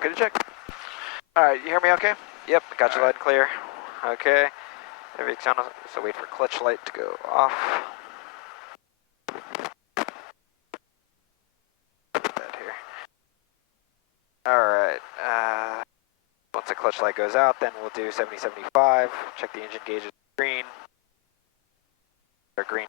Good to check. All right, you hear me okay? Yep, got you loud and clear. Okay. Everything's on, so wait for clutch light to go off. Put that here. Alright, once the clutch light goes out, then we'll do 70-75, check the engine gauges green. They're green.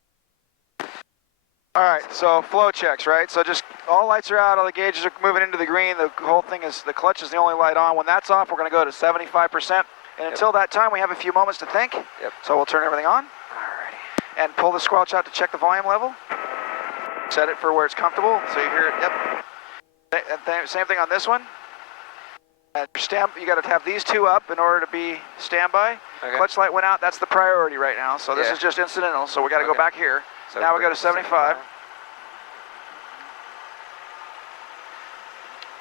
All right, so flow checks, right? So just all lights are out, all the gauges are moving into the green, the whole thing is, the clutch is the only light on. When that's off, we're gonna go to 75%. And until that time, we have a few moments to think. Yep. So we'll turn everything on. Alrighty. And pull the squelch out to check the volume level. Set it for where it's comfortable, so you hear it, yep. And same thing on this one. And you gotta have these two up in order to be standby. Okay. Clutch light went out, that's the priority right now. So this is just incidental, so we gotta go back here. So now we go to 75.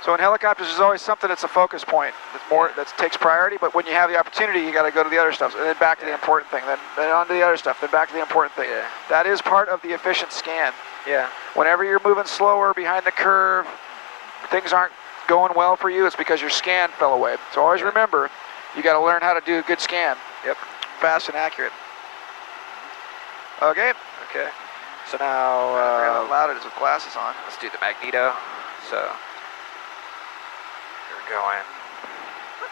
So in helicopters, there's always something that's a focus point that takes priority, but when you have the opportunity, you got to go to the other stuff, and then back to the important thing, then on to the other stuff, then back to the important thing. Yeah. That is part of the efficient scan. Yeah. Whenever you're moving slower behind the curve, things aren't going well for you, it's because your scan fell away. So always remember, you got to learn how to do a good scan. Yep. Fast and accurate. Okay. Okay. So now, I forgot how loud it is with glasses on. Let's do the magneto. So. Going.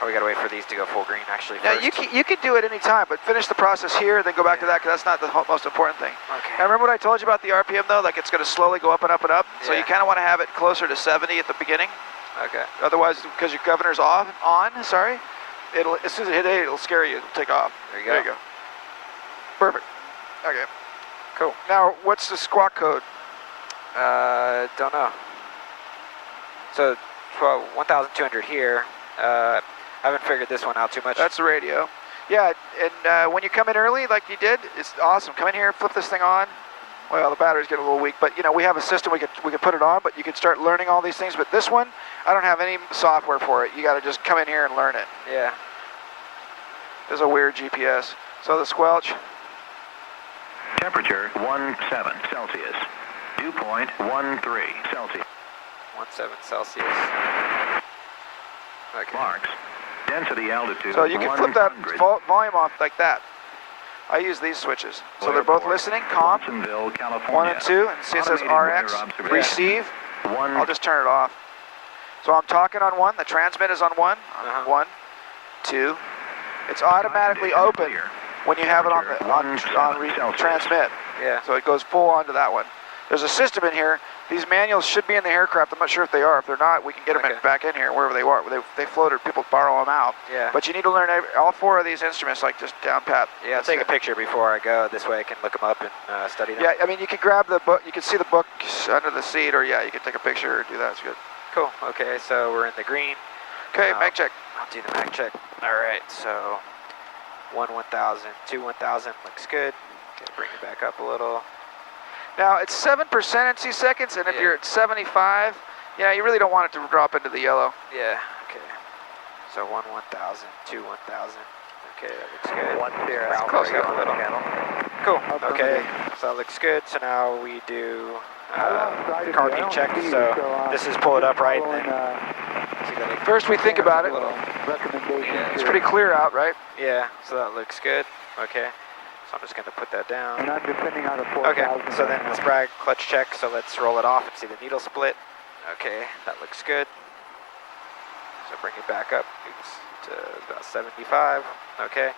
Oh, we gotta wait for these to go full green actually first. Yeah, you can do it any time, but finish the process here, then go back to that, because that's not the most important thing. Okay. Now remember what I told you about the RPM though? Like it's gonna slowly go up and up and up. So you kind of want to have it closer to 70 at the beginning. Okay. Otherwise, because your governor's on, it'll, as soon as it hit 8, it'll scare you, it'll take off. There you go. There you go. Perfect. Okay. Cool. Now, what's the squawk code? Don't know. So, 1,200 here. I haven't figured this one out too much. That's the radio. Yeah, and when you come in early, like you did, it's awesome. Come in here, flip this thing on. Well, the battery's getting a little weak, but you know we have a system we could put it on, but you could start learning all these things. But this one, I don't have any software for it. You got to just come in here and learn it. Yeah. There's a weird GPS. So the squelch. Temperature 17 Celsius. Dew point 13 Celsius. 17 Celsius. Okay. Marks. Density altitude. So you can flip that volume off like that. I use these switches. So they're both listening, calm. California. 1 and 2, and see it says RX, receive. I'll just turn it off. So I'm talking on 1, the transmit is on 1, 1, 2. It's automatically open when you have it on the transmit. Yeah. So it goes full onto that one. There's a system in here. These manuals should be in the aircraft. I'm not sure if they are. If they're not, we can get them back in here wherever they are. They floated. People borrow them out. Yeah. But you need to learn all 4 of these instruments, like just down pat. Yeah, I'll take a picture before I go. This way I can look them up and study them. Yeah, I mean, you can grab the book. You can see the book under the seat, or you can take a picture or do that. It's good. Cool. Okay, so we're in the green. Okay, mag check. I'll do the mag check. All right, so 1,000, 2,000 looks good. Okay, bring it back up a little. Now, it's 7% in 2 seconds, and if you're at 75, you really don't want it to drop into the yellow. Yeah, okay. So 1,000, 2,000. Okay, that looks good. 10. Close up a little. Cool, okay. So that looks good. So now we do the car beam check. So this is pull it up right, and then first we think about it. It's pretty clear out, right? Yeah, so that looks good. Okay. So I'm just going to put that down. And I'm depending on a 4,000. Okay, so then the Sprague clutch check, so let's roll it off and see the needle split. Okay, that looks good. So bring it back up to about 75. Okay,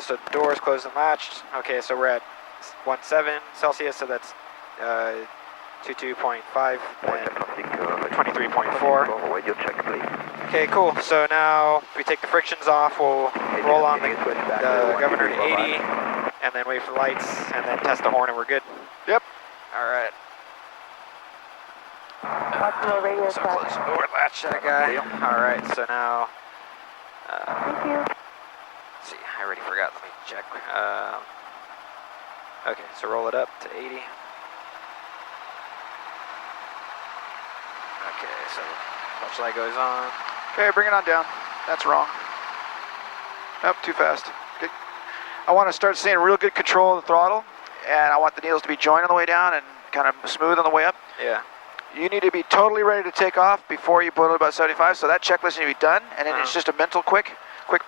so doors closed and latched. Okay, so we're at 17 Celsius, so that's 22.5 and 23.4. Okay, cool. So now if we take the frictions off, we'll roll on the governor to 80, and then wait for the lights, and then test the horn, and we're good. Yep. All right. So close the door, latch that guy. All right, so now, thank you. let's see, I already forgot, let me check. Okay, so roll it up to 80. Okay, so clutch light goes on. Okay, bring it on down. That's wrong. Nope, too fast. Okay. I want to start seeing real good control of the throttle, and I want the needles to be joined on the way down and kind of smooth on the way up. Yeah. you need to be totally ready to take off before you put it about 75. So that checklist needs to be done, and then it's just a mental quick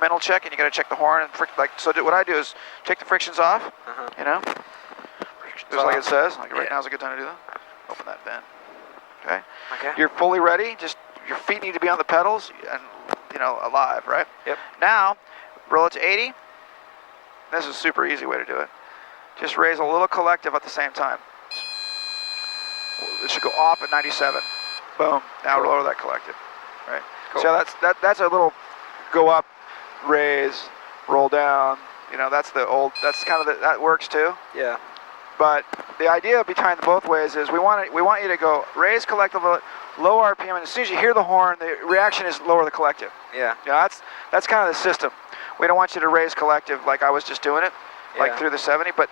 mental check, and you got to check the horn and so what I do is take the frictions off, you know, just like it says. Like right now is a good time to do that. Open that vent. Okay. Okay. You're fully ready. Just your feet need to be on the pedals and alive, right? Yep. Now, roll it to 80. This is a super easy way to do it. Just raise a little collective at the same time. It should go off at 97. Boom. Now lower that collective. Right. Cool. So that's a little go up, raise, roll down. That's the old. That's kind of that works too. Yeah. But the idea behind both ways is we want you to go raise collective, low RPM, and as soon as you hear the horn, the reaction is lower the collective. Yeah. That's kind of the system. We don't want you to raise collective like I was just doing it, like through the 70, but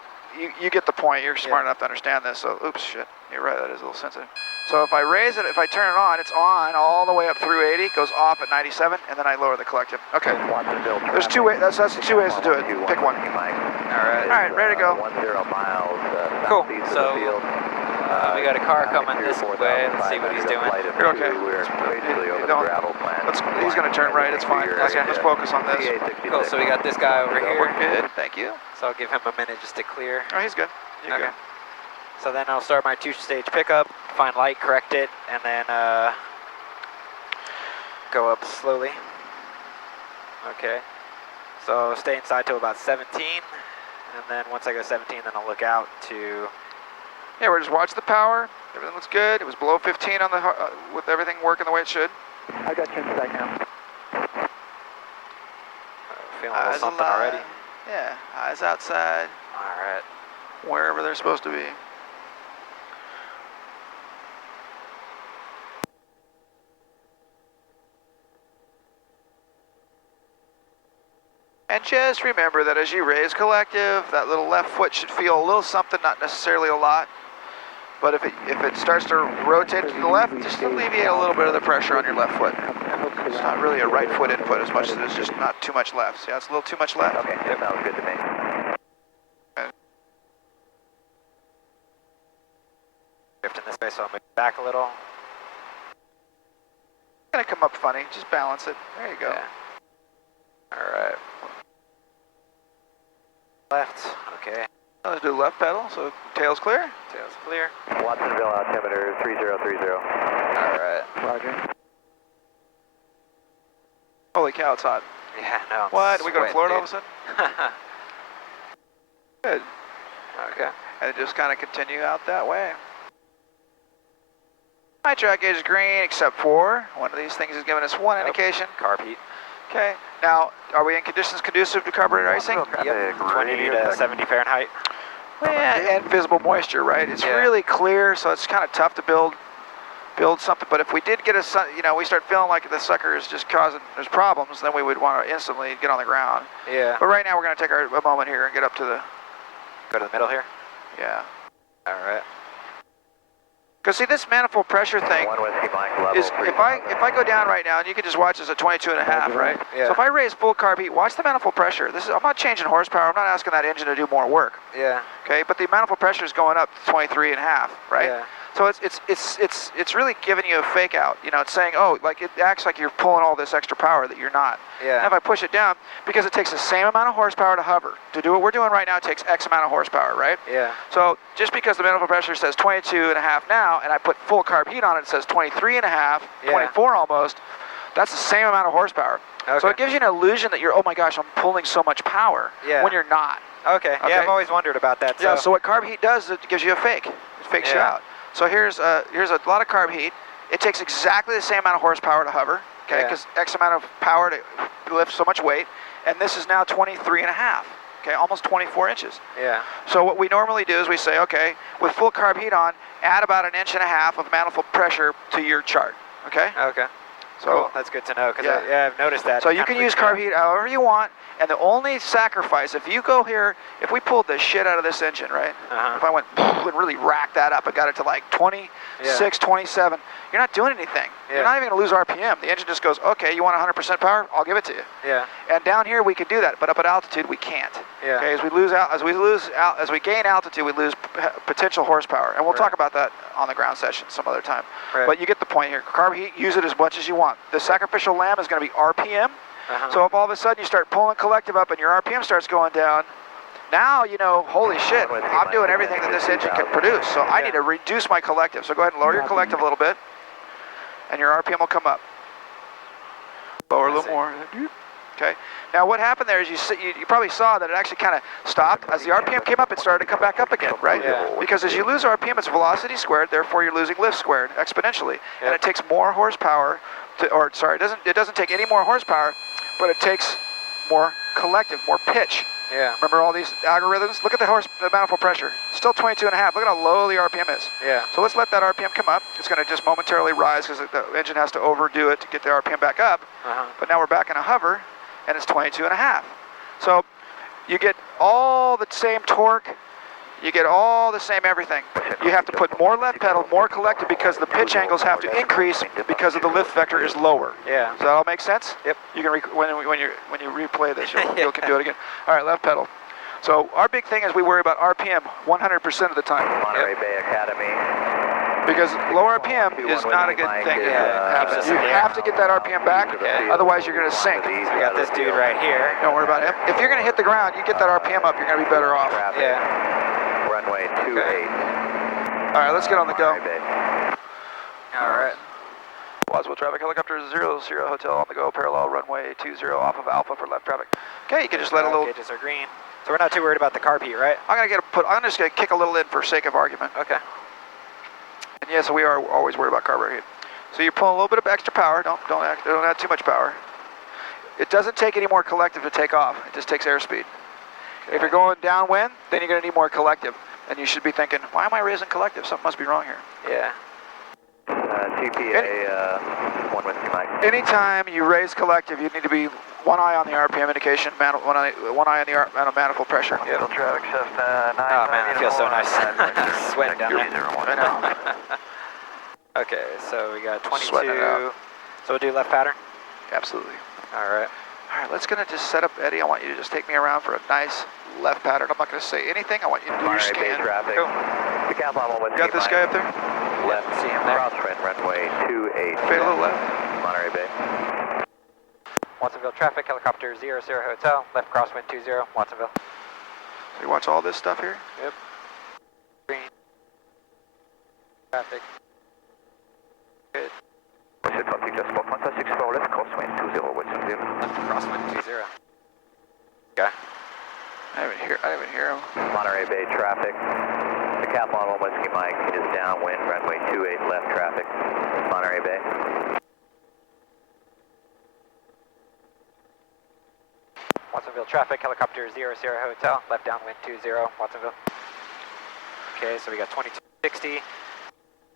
you get the point. You're smart enough to understand this. So, oops, shit. You're right. That is a little sensitive. So if I raise it, if I turn it on, it's on all the way up through 80, goes off at 97, and then I lower the collective. Okay. There's two ways. That's two ways to do it. Pick one. All right, ready to go. 10 miles. Cool. So we got a car coming this way. Let's see what he's doing. You're okay. He's going to turn right. It's fine. Okay. Let's focus on this. Cool. So we got this guy over here. Good. Thank you. So I'll give him a minute just to clear. Oh, he's good. You're good. So then I'll start my two-stage pickup, find light, correct it, and then go up slowly. Okay. So stay inside till about 17, and then once I go 17, then I'll look out to... Yeah, we're just watch the power. Everything looks good. It was below 15 on the with everything working the way it should. I got you inside now. Feeling a little something already. Yeah, eyes outside. All right. Wherever they're supposed to be. And just remember that as you raise collective, that little left foot should feel a little something, not necessarily a lot. But if it starts to rotate to the left, just alleviate a little bit of the pressure on your left foot. It's not really a right foot input as much as it's just not too much left. See, it's a little too much left. Okay, that sounds good to me. Drifting this way, so I'll move back a little. It's gonna come up funny. Just balance it. There you go. Yeah. All right. Left. Okay. Let's do left pedal, so tail's clear. Tail's clear. Watsonville altimeter 3030. All right. Roger. Holy cow, it's hot. Yeah, no. What? We go to Florida all of a sudden? sudden? Good. Okay. And just kind of continue out that way. My track gauge is green, except for one of these things is giving us one indication. Carb heat. Okay. Now, are we in conditions conducive to carburetor icing? Yep. 20 to 70 Fahrenheit. Well, yeah, and visible moisture, right? It's really clear, so it's kind of tough to build something. But if we did get we start feeling like the sucker is just causing there's problems, then we would want to instantly get on the ground. Yeah. But right now we're going to take a moment here and get up to the. Go to the middle here. Yeah. All right. Because see, this manifold pressure thing is if I go down right now, and you can just watch this at 22.5, right? Yeah. So if I raise full carb heat, watch the manifold pressure. I'm not changing horsepower. I'm not asking that engine to do more work. Yeah. Okay, but the manifold pressure is going up to 23.5, right? Yeah. So it's really giving you a fake out. It's saying, oh, like it acts like you're pulling all this extra power that you're not. Yeah. And if I push it down, because it takes the same amount of horsepower to hover. To do what we're doing right now, it takes X amount of horsepower, right? Yeah. So just because the manifold pressure says 22.5 now, and I put full carb heat on it, it says 23.5, 24 almost, that's the same amount of horsepower. Okay. So it gives you an illusion that you're, oh my gosh, I'm pulling so much power, when you're not. Okay. Yeah, I've always wondered about that. Yeah, so what carb heat does is it gives you a fake. It fakes you out. So here's a lot of carb heat. It takes exactly the same amount of horsepower to hover, okay, because X amount of power to lift so much weight, and this is now 23.5, okay, almost 24 inches. Yeah. So what we normally do is we say, okay, with full carb heat on, add about 1.5 inches of manifold pressure to your chart, okay? Okay. So cool. That's good to know, because yeah. I've noticed that. So you can use carb heat however you want, and the only sacrifice, if you go here, if we pulled the shit out of this engine, right? If I went and really racked that up and got it to like 26, 27, you're not doing anything. You're not even going to lose RPM. The engine just goes, okay, you want 100% power? I'll give it to you. Yeah. And down here we can do that, but up at altitude we can't. Yeah. Okay, as we gain altitude, we lose potential horsepower, and we'll talk about that on the ground session some other time. Right. But you get the point here. Carb heat, use it as much as you want. The sacrificial lamb is going to be RPM. So if all of a sudden you start pulling collective up and your RPM starts going down, now you know, holy shit, I'm doing everything that this engine can produce. So I need to reduce my collective. So go ahead and lower your collective a little bit, and your RPM will come up. Lower a little more. Okay. Now what happened there is you probably saw that it actually kind of stopped. As the RPM came up, it started to come back up again, right? Yeah. Because as you lose RPM, it's velocity squared, therefore you're losing lift squared exponentially. And it takes more horsepower, it doesn't take any more horsepower, but it takes more collective, more pitch. Yeah. Remember all these algorithms? Look at the manifold pressure. Still 22.5. Look at how low the RPM is. Yeah. So let's let that RPM come up. It's going to just momentarily rise because the engine has to overdo it to get the RPM back up. But now we're back in a hover, and it's 22.5. So you get all the same torque. You get all the same everything. You have to put more left pedal, more collective, because the pitch angles have to increase because of the lift vector is lower. Yeah. Does that all make sense? Yep. You can when you replay this, you can do it again. All right, left pedal. So our big thing is we worry about RPM 100% of the time. Monterey Bay Academy. Because low RPM is not a good thing to happen. You have to get that RPM back, otherwise you're going to sink. So we got this dude right here. Don't worry about it. If you're going to hit the ground, you get that RPM up, you're going to be better off. Yeah. Runway 28. All right, let's get on the go. All right. Roswell traffic, helicopter 00 hotel on the go, parallel runway 20 off of Alpha for left traffic. Okay, you can just let a little. Gauges are green. So we're not too worried about the carb heat, right? I'm just going to kick a little in for sake of argument. Okay. And yes, we are always worried about carburetor heat. So you're pulling a little bit of extra power. Don't add too much power. It doesn't take any more collective to take off. It just takes airspeed. If you're going downwind, then you're going to need more collective. And you should be thinking, why am I raising collective? Something must be wrong here. Yeah. TPA 1 with Mike. Anytime you raise collective, you need to be one eye on the RPM indication, one eye on the manifold pressure. Yeah. Traffic Cessna 9. Oh man, it feels so nice. Sweating down there. I know. Okay, so we got 22. Sweating it out. So we'll do left pattern? Absolutely. All right. All right, let's just set up, Eddie. I want you to just take me around for a nice left pattern. I'm not going to say anything. I want you to do your scan. Traffic. Cool. You Got this guy up there? Left. See him there. Crosswind runway 28. Fade a little left. Monterey Bay. Watsonville traffic, helicopter 00 hotel, left crosswind 20, Watsonville. So you watch all this stuff here? Yep. Green. Traffic. Good. Traffic just 1.64 left crosswind 20 Watsonville. Left crosswind 20. Okay. I didn't even hear him. Monterey Bay traffic. The cap model Whiskey Mike is downwind, runway 28 left traffic. Monterey Bay. Watsonville traffic, helicopter 00 hotel, left downwind 20, Watsonville. Okay, so we got 2260.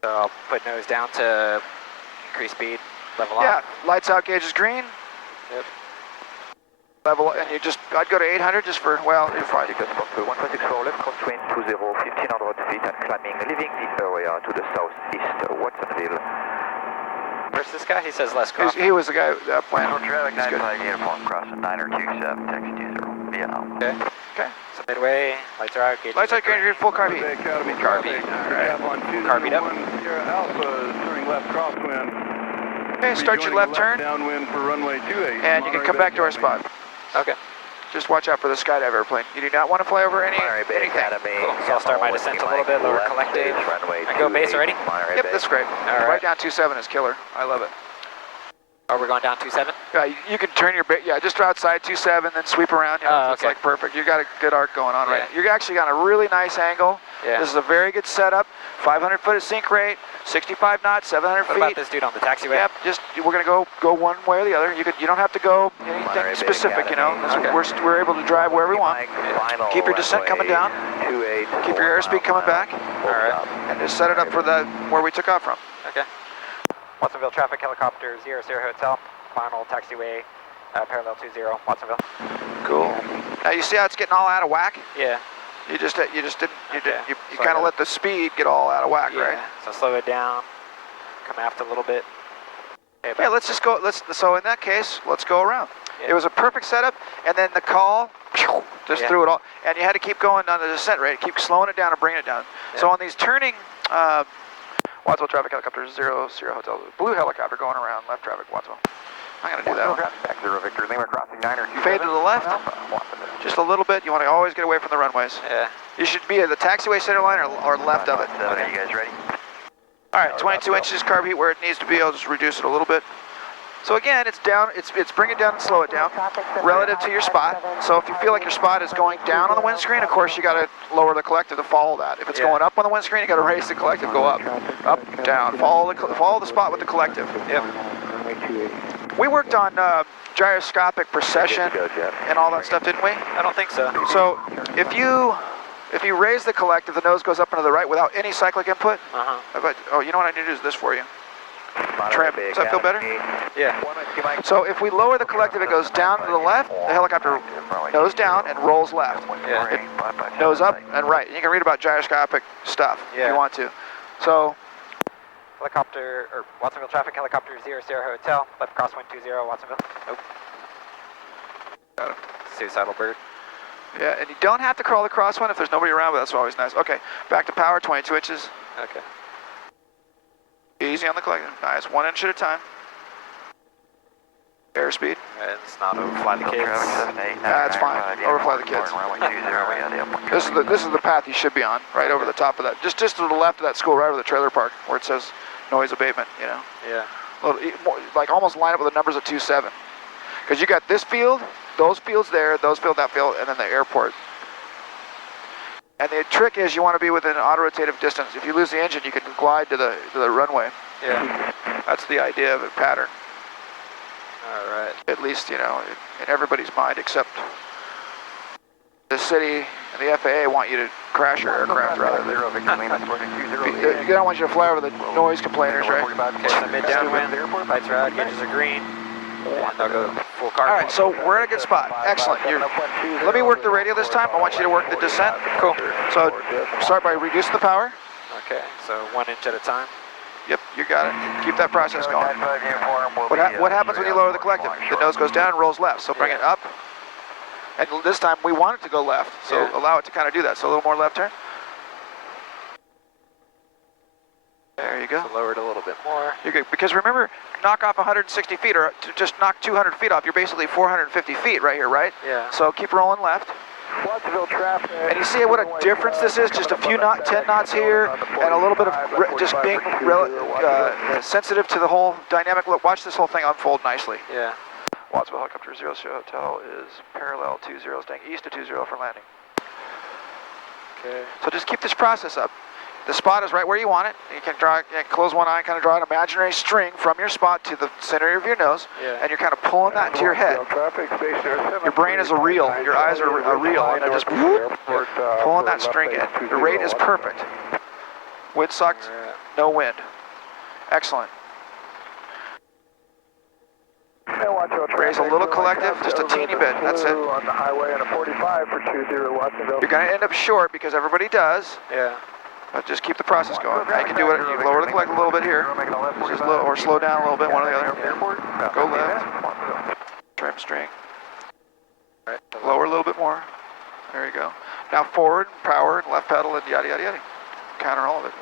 So I'll put nose down to increase speed, level off. Yeah, lights out, gauge is green. Yep. Level, and I'd go to 800 just for, well, you're fine. Because 1.64 left crosswind 20, 1500 feet and climbing, leaving the area to the southeast, Watsonville. Where's this guy? He says less cross. He was the guy that planned. Traffic 95 uniform crossing 927, taxi 20, via Alpha. Okay. Okay. So midway, lights are out, gauges Lights out, gauge, full carb heat. Carb heat. Carb heat up. Alpha, turning left crosswind. Okay, start your left turn, Downwind for runway 28. and you can come back to our spot. Okay. Just watch out for the skydive airplane. You do not want to fly over anything. Cool. So I'll start my descent a little bit, lower collective. I go base already? Yep, that's great. All right. Right down 27 is killer. I love it. Oh, we're going down 27? Yeah, you can turn your, just outside 27, then sweep around. It's like perfect. You got a good arc going on right now. You're actually got a really nice angle. Yeah. This is a very good setup. 500 foot of sink rate, 65 knots, 700 What feet. about this dude on the taxiway? Yep, we're gonna go one way or the other. You don't have to go anything specific, you know. We're able to drive wherever we want. Keep your descent coming down. Keep your airspeed coming back. All right. And just set it up for where we took off from. Okay. Watsonville traffic, helicopter 00 hotel, final taxiway, parallel 20, Watsonville. Cool. Now you see how it's getting all out of whack? Yeah. You just didn't, you So kind of let the speed get all out of whack, Yeah. right? So slow it down, come aft a little bit. Okay, Yeah, let's just go, so in that case, let's go around. Yeah. It was a perfect setup, and then the call, just Yeah. threw it all, and you had to keep going on the descent rate, keep slowing it down and bringing it down. Yeah. So on these turning, Watsonville traffic helicopter 00 hotel, blue helicopter going around, left traffic, Watsonville. I'm gonna do that one. Back 0 Victor Lima crossing 9 or 2. Fade to the left, just a little bit. You want to always get away from the runways. Yeah. You should be at the taxiway center line or left of it. Are you guys ready? All right, 22 inches carb heat where it needs to be. I'll just reduce it a little bit. So again, it's down. It's bring it down and slow it down relative to your spot. So if you feel like your spot is going down on the windscreen, of course you got to lower the collective to follow that. If it's Yeah. going up on the windscreen, you got to raise the collective, go up, down. Follow the spot with the collective. Yep. We worked on gyroscopic precession and all that stuff, didn't we? I don't think so. So if you raise the collective, the nose goes up and to the right without any cyclic input. Oh, you know what I need to do is this for you. Trim. Does that feel better? Yeah. So if we lower the collective, it goes down to the left. The helicopter nose down and rolls left. Yeah. It nose up and right. And you can read about gyroscopic stuff if Yeah. you want to. So Helicopter, or Watsonville traffic, helicopter 00 hotel, left crosswind 20, Watsonville. Nope. got it. Suicidal bird. Yeah, and you don't have to crawl the crosswind if there's nobody around, but that's always nice. Okay, back to power, 22 inches. Okay. Easy on the collective. Nice, 1 inch at a time. Airspeed. And it's not overfly the kids. That's fine. Overfly the kids. This is the path you should be on, right over the top of that. Just to the left of that school, right over the trailer park, where it says noise abatement. You know, Yeah. like almost line up with the numbers at 27, because you got this field, those fields there, those field, that field, and then the airport. And the trick is you want to be within an auto-rotative distance. If you lose the engine, you can glide to the runway. Yeah. That's the idea of a pattern. All right. At least, you know, in everybody's mind, except the city and the FAA want you to crash your aircraft rather than. They don't want you to fly over the noise complainers, right? Okay, so mid downwind, lights are out, gauges are green. And they'll go full car. All right, so we're in a good spot. Excellent. Let me work the radio this time. I want you to work the descent. Cool. So start by reducing the power. Okay, so 1 inch at a time. Yep, you got it. Keep that process going. What happens when you lower the collective? The nose goes down and rolls left, so bring it up. And this time we want it to go left, so allow it to kind of do that. So a little more left turn. There you go. So lower it a little bit more. You're good. Because remember, knock off 160 feet, or to just knock 200 feet off, you're basically 450 feet right here, right? Yeah. So keep rolling left. And you see what a difference this is? Just a few 10 knots here, and a little bit of just being sensitive to the whole dynamic. Look, watch this whole thing unfold nicely. Yeah. Watsonville helicopter 00 hotel is parallel 20, staying east of 20 for landing. Okay. So just keep this process up. The spot is right where you want it. You can close one eye and kind of draw an imaginary string from your spot to the center of your nose, and you're kind of pulling that into your head. Your brain is a reel. Your eyes are a reel. You know, just pulling that string in. The rate is perfect. Wind sucked, no wind. Excellent. Raise a little collective, just a teeny bit. That's it. On the highway and a 45 for 20 Watsonville. You're going to end up short because everybody does. Yeah. But just keep the process going. Now you can do it. You lower the collective a little bit here, just or slow down a little bit, one or the other. Go left. Trim string. Lower a little bit more. There you go. Now forward, power, left pedal, and yada yada yada. Counter all of it.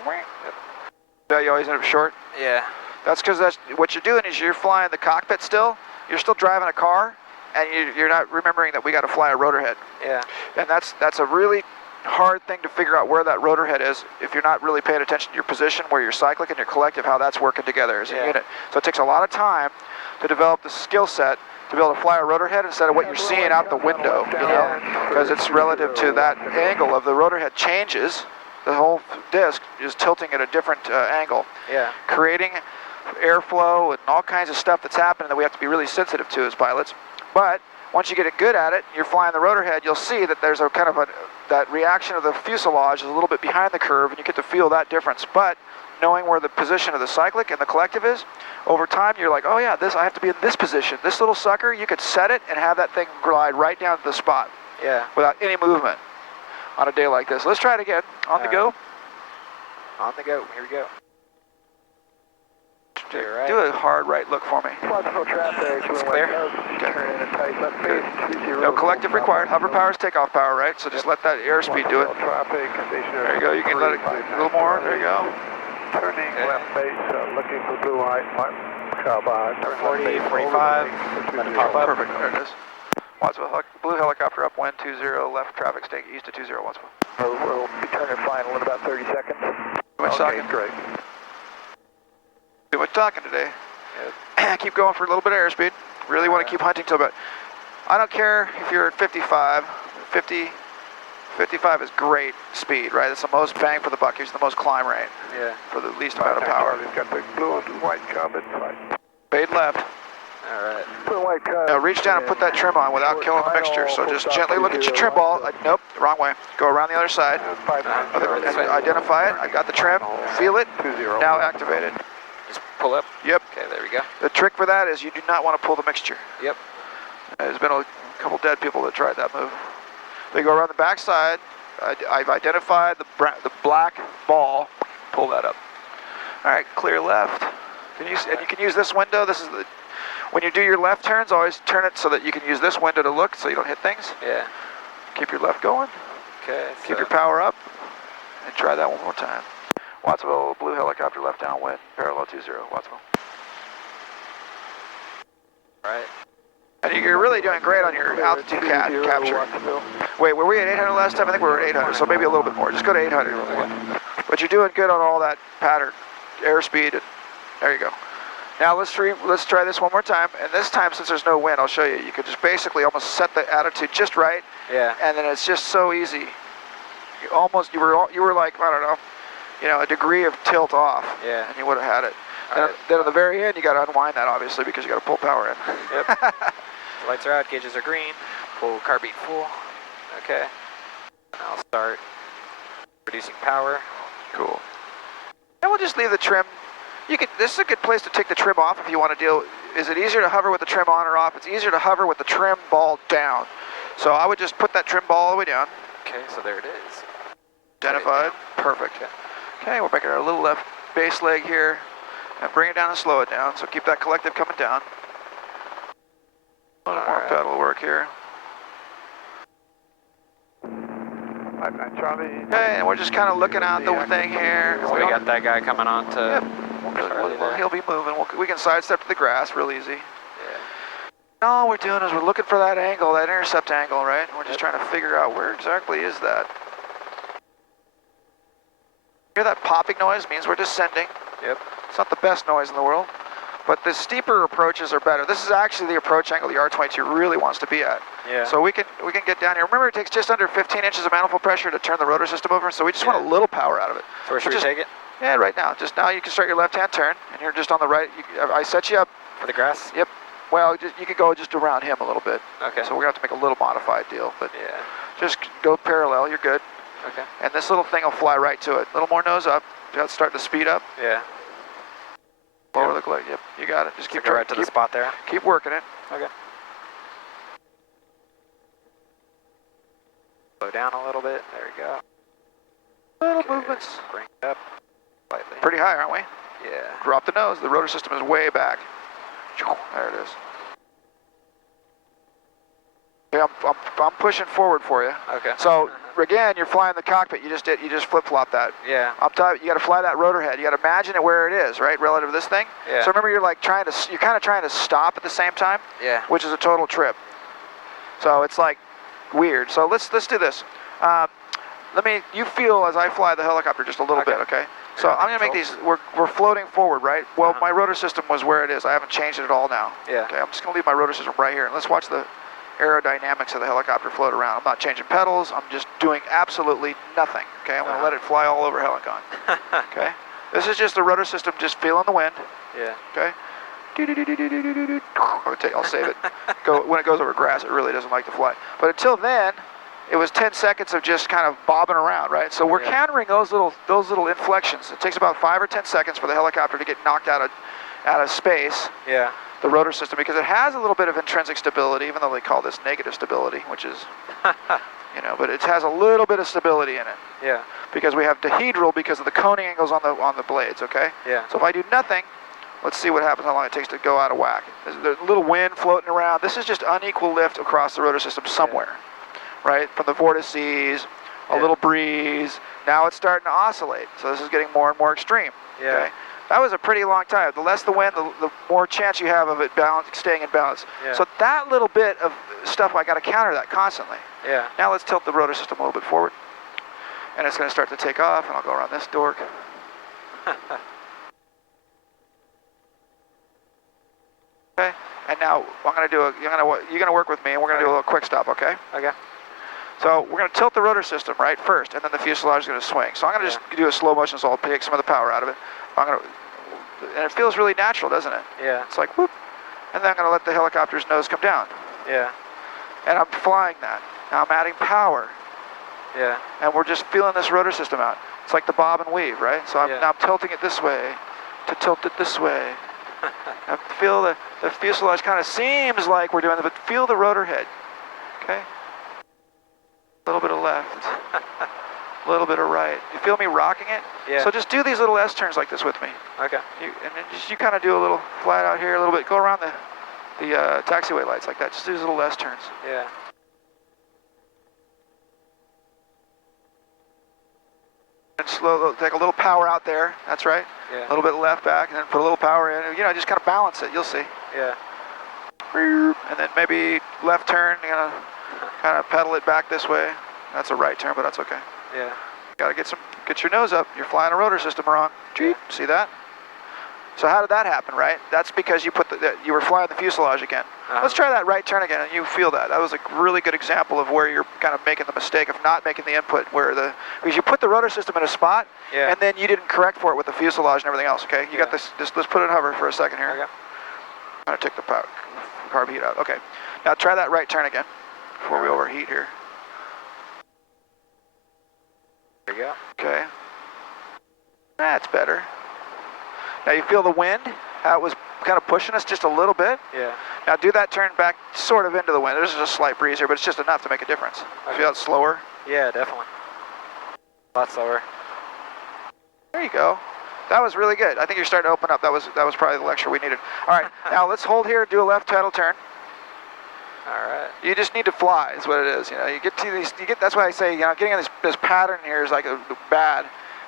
Yeah, you always end up short. Yeah. That's because what you're doing is you're flying the cockpit still. You're still driving a car, and you're not remembering that we got to fly a rotor head. Yeah. And that's a really hard thing to figure out where that rotor head is if you're not really paying attention to your position, where your cyclic and your collective, how that's working together as a unit. So it takes a lot of time to develop the skill set to be able to fly a rotor head instead of what you're seeing out the window, you know, because it's relative to that angle of the rotor head changes. The whole disc is tilting at a different angle, creating airflow and all kinds of stuff that's happening that we have to be really sensitive to as pilots. But once you get it good at it, you're flying the rotor head, you'll see that there's a kind of that reaction of the fuselage is a little bit behind the curve, and you get to feel that difference. But knowing where the position of the cyclic and the collective is, over time you're like, oh yeah, I have to be in this position. This little sucker, you could set it and have that thing glide right down to the spot. Yeah. Without any movement on a day like this. Let's try it again. On the go. On the go. Here we go. Do a hard right look for me. Untitled Chapter, clear. turn in a tight left base, 20. No collective required. Hover power is takeoff power, right? So just let that airspeed do it. Traffic, There you go. You can let it a little more. There you go. Turning left base, looking for blue light, Carburator. 40, 45. Let it pop up. Perfect. There it is. Wattsville, blue helicopter upwind 20, left traffic staying east to 20, Wattsville. We'll be turning final in about 30 seconds. Too much talking. Great. Too much talking today. Keep going for a little bit of airspeed. Really want to keep hunting till about, I don't care if you're at 55, 55 is great speed, right? It's the most bang for the buck. It's the most climb rate. Yeah. For the least amount of power. It's got the blue and white carbon right. Fade left. All right. Blue and white carbon. Now reach down and put that trim on without killing the mixture. So just gently look at your trim ball. Nope, wrong way. Go around the other side. Identify it. I got the trim. Feel it. Now activate it. Just pull up. Yep. Okay, there we go. The trick for that is you do not want to pull the mixture. Yep. There's been a couple dead people that tried that move. They go around the back side. I've identified the black ball. Pull that up. All right, clear left. And you can use this window. This is when you do your left turns, always turn it so that you can use this window to look so you don't hit things. Yeah. Keep your left going. Okay. Keep your power up. And try that one more time. Wattsville, blue helicopter left downwind, parallel 20, Wattsville. Right. And you're really doing great on your altitude capture. Wait, were we at 800 last time? I think we were at 800, so maybe a little bit more. Just go to 800. But you're doing good on all that pattern, airspeed, and there you go. Now let's try this one more time. And this time, since there's no wind, I'll show you. You could just basically almost set the attitude just right. Yeah. And then it's just so easy. You were like, I don't know, a degree of tilt off. Yeah. And you would have had it. Right. Then at the very end, you got to unwind that, obviously, because you got to pull power in. Yep. Lights are out, gauges are green. Pull carbine full. Okay. And I'll start producing power. Cool. And we'll just leave the trim. This is a good place to take the trim off if you want to deal. Is it easier to hover with the trim on or off? It's easier to hover with the trim ball down. So I would just put that trim ball all the way down. Okay, so there it is. Identified. Perfect. Okay, we're making our little left base leg here. And bring it down and slow it down. So keep that collective coming down. A little more pedal work here. Okay, and we're just kind of looking out the thing here. So we got that guy coming on to... Yep. He'll be moving. We can sidestep to the grass real easy. Yeah. All we're doing is we're looking for that angle, that intercept angle, right? We're just trying to figure out where exactly is that. Hear that popping noise? Means we're descending. Yep. It's not the best noise in the world, but the steeper approaches are better. This is actually the approach angle the R-22 really wants to be at. Yeah. So we can get down here. Remember, it takes just under 15 inches of manifold pressure to turn the rotor system over, so we just want a little power out of it. So where should we take it? Yeah, right now. Just now you can start your left-hand turn, and you're just on the right. I set you up. For the grass? Yep. Well, you can go just around him a little bit. Okay. So we're going to have to make a little modified deal, but yeah. Just go parallel. You're good. Okay. And this little thing will fly right to it. A little more nose up. You got to start the speed up. Yeah. Lower the leg. Yep, you got it. Just keep go right to the spot there. Keep working it. Okay. Slow down a little bit. There we go. Little movements. Bring it up slightly. Pretty high, aren't we? Yeah. Drop the nose. The rotor system is way back. There it is. Okay, I'm pushing forward for you. Okay. So again, you're flying the cockpit. You just flip-flop that. Yeah. Up top, you got to fly that rotor head. You got to imagine it where it is, right, relative to this thing. Yeah. So remember, you're kind of trying to stop at the same time. Yeah. Which is a total trip. So it's like weird. So let's do this. You feel as I fly the helicopter just a little bit, okay? So I'm gonna make these. We're floating forward, right? Well, my rotor system was where it is. I haven't changed it at all now. Yeah. Okay. I'm just gonna leave my rotor system right here, and let's watch the aerodynamics of the helicopter float around. I'm not changing pedals. I'm just doing absolutely nothing. Okay. I'm gonna let it fly all over Helicon. Okay. This is just the rotor system just feeling the wind. Yeah. Okay. I'll save it. When it goes over grass, it really doesn't like to fly. But until then, it was 10 seconds of just kind of bobbing around, right? So we're countering those little inflections. It takes about 5 or 10 seconds for the helicopter to get knocked out of space. Yeah. The rotor system, because it has a little bit of intrinsic stability, even though they call this negative stability, which is, you know, but it has a little bit of stability in it. Yeah. Because we have dihedral because of the coning angles on the blades, okay? Yeah. So if I do nothing, let's see what happens, how long it takes to go out of whack. There's a little wind floating around. This is just unequal lift across the rotor system somewhere, right? From the vortices, a little breeze. Now it's starting to oscillate. So this is getting more and more extreme. Yeah. Okay? That was a pretty long time. The less the wind, the more chance you have of it staying in balance. Yeah. So that little bit of stuff, I got to counter that constantly. Yeah. Now let's tilt the rotor system a little bit forward. And it's going to start to take off, and I'll go around this dork. Okay, and now I'm going to do you're going to work with me, and we're going to do a little quick stop, okay? Okay. So we're going to tilt the rotor system right first, and then the fuselage is going to swing. So I'm going to just do a slow motion, so I'll take some of the power out of it. And it feels really natural, doesn't it? Yeah. It's like whoop, and then I'm going to let the helicopter's nose come down. Yeah. And I'm flying that. Now I'm adding power. Yeah. And we're just feeling this rotor system out. It's like the bob and weave, right? So now I'm tilting it this way to tilt it this way. And feel the fuselage kind of seems like we're doing it, but feel the rotor head, okay? A little bit of left, a little bit of right. You feel me rocking it? Yeah. So just do these little S-turns like this with me. Okay. And then you kind of do a little flat out here, a little bit. Go around the taxiway lights like that. Just do these little S-turns. Yeah. And slow, take a little power out there. That's right. Yeah. A little bit left back, and then put a little power in. You know, just kind of balance it. You'll see. Yeah. And then maybe left turn. You know, kind of pedal it back this way. That's a right turn, but that's okay. Yeah. Got to get your nose up. You're flying a rotor system wrong. Yeah. See that? So how did that happen, right? That's because you you were flying the fuselage again. Let's try that right turn again, and you feel that. That was a really good example of where you're kind of making the mistake of not making the input, because you put the rotor system in a spot, and then you didn't correct for it with the fuselage and everything else, okay? You got this, let's put it in hover for a second here. Okay. I'm gonna take the carb heat out. Okay, now try that right turn again, before we overheat here. There you go. Okay. That's better. Now you feel the wind, how it was kind of pushing us just a little bit. Yeah. Now do that turn back sort of into the wind. There's a slight breeze here, but it's just enough to make a difference. Okay. Feel it slower? Yeah, definitely. A lot slower. There you go. That was really good. I think you're starting to open up. That was probably the lecture we needed. All right, now let's hold here, do a left tidal turn. All right. You just need to fly is what it is. You know, you get to these, that's why I say, you know, getting in this pattern here is like bad,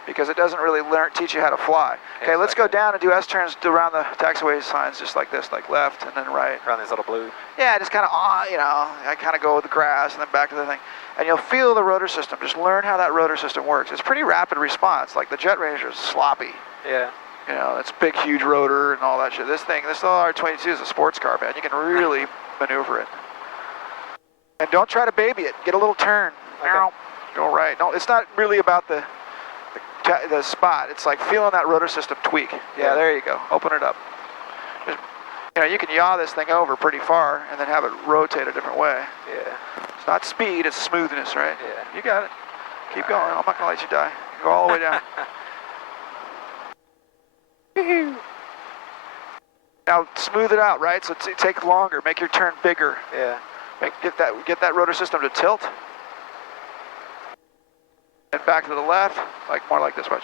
because it doesn't really teach you how to fly. Okay, let's go down and do S-turns around the taxiway signs just like this, like left and then right. Around these little blue. Yeah, just kind of, you know, I kind of go with the grass and then back to the thing. And you'll feel the rotor system. Just learn how that rotor system works. It's pretty rapid response. Like the Jet Ranger is sloppy. Yeah. You know, it's big, huge rotor and all that shit. This R22 is a sports car, man. You can really maneuver it. And don't try to baby it. Get a little turn. Okay. Go right. No, it's not really about the spot. It's like feeling that rotor system tweak. Yeah, there you go. Open it up. Just, you know, you can yaw this thing over pretty far and then have it rotate a different way. Yeah. It's not speed, it's smoothness, right? Yeah. You got it. Keep going. I'm not going to let you die. Go all the way down. Now smooth it out, right? So take longer. Make your turn bigger. Yeah. Get that rotor system to tilt. And back to the left, like more like this. Watch.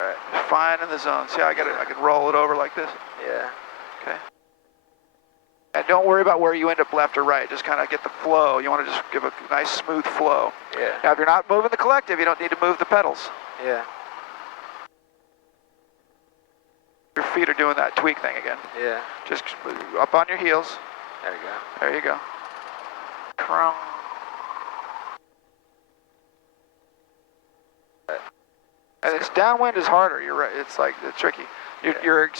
All right, fine in the zone. See how I can roll it over like this? Yeah. Okay. And don't worry about where you end up left or right. Just kind of get the flow. You want to just give a nice smooth flow. Yeah. Now if you're not moving the collective, you don't need to move the pedals. Yeah. Your feet are doing that tweak thing again. Yeah. Just up on your heels. There you go. There you go. Crumb. And it's downwind is harder. You're right. It's like it's tricky. You're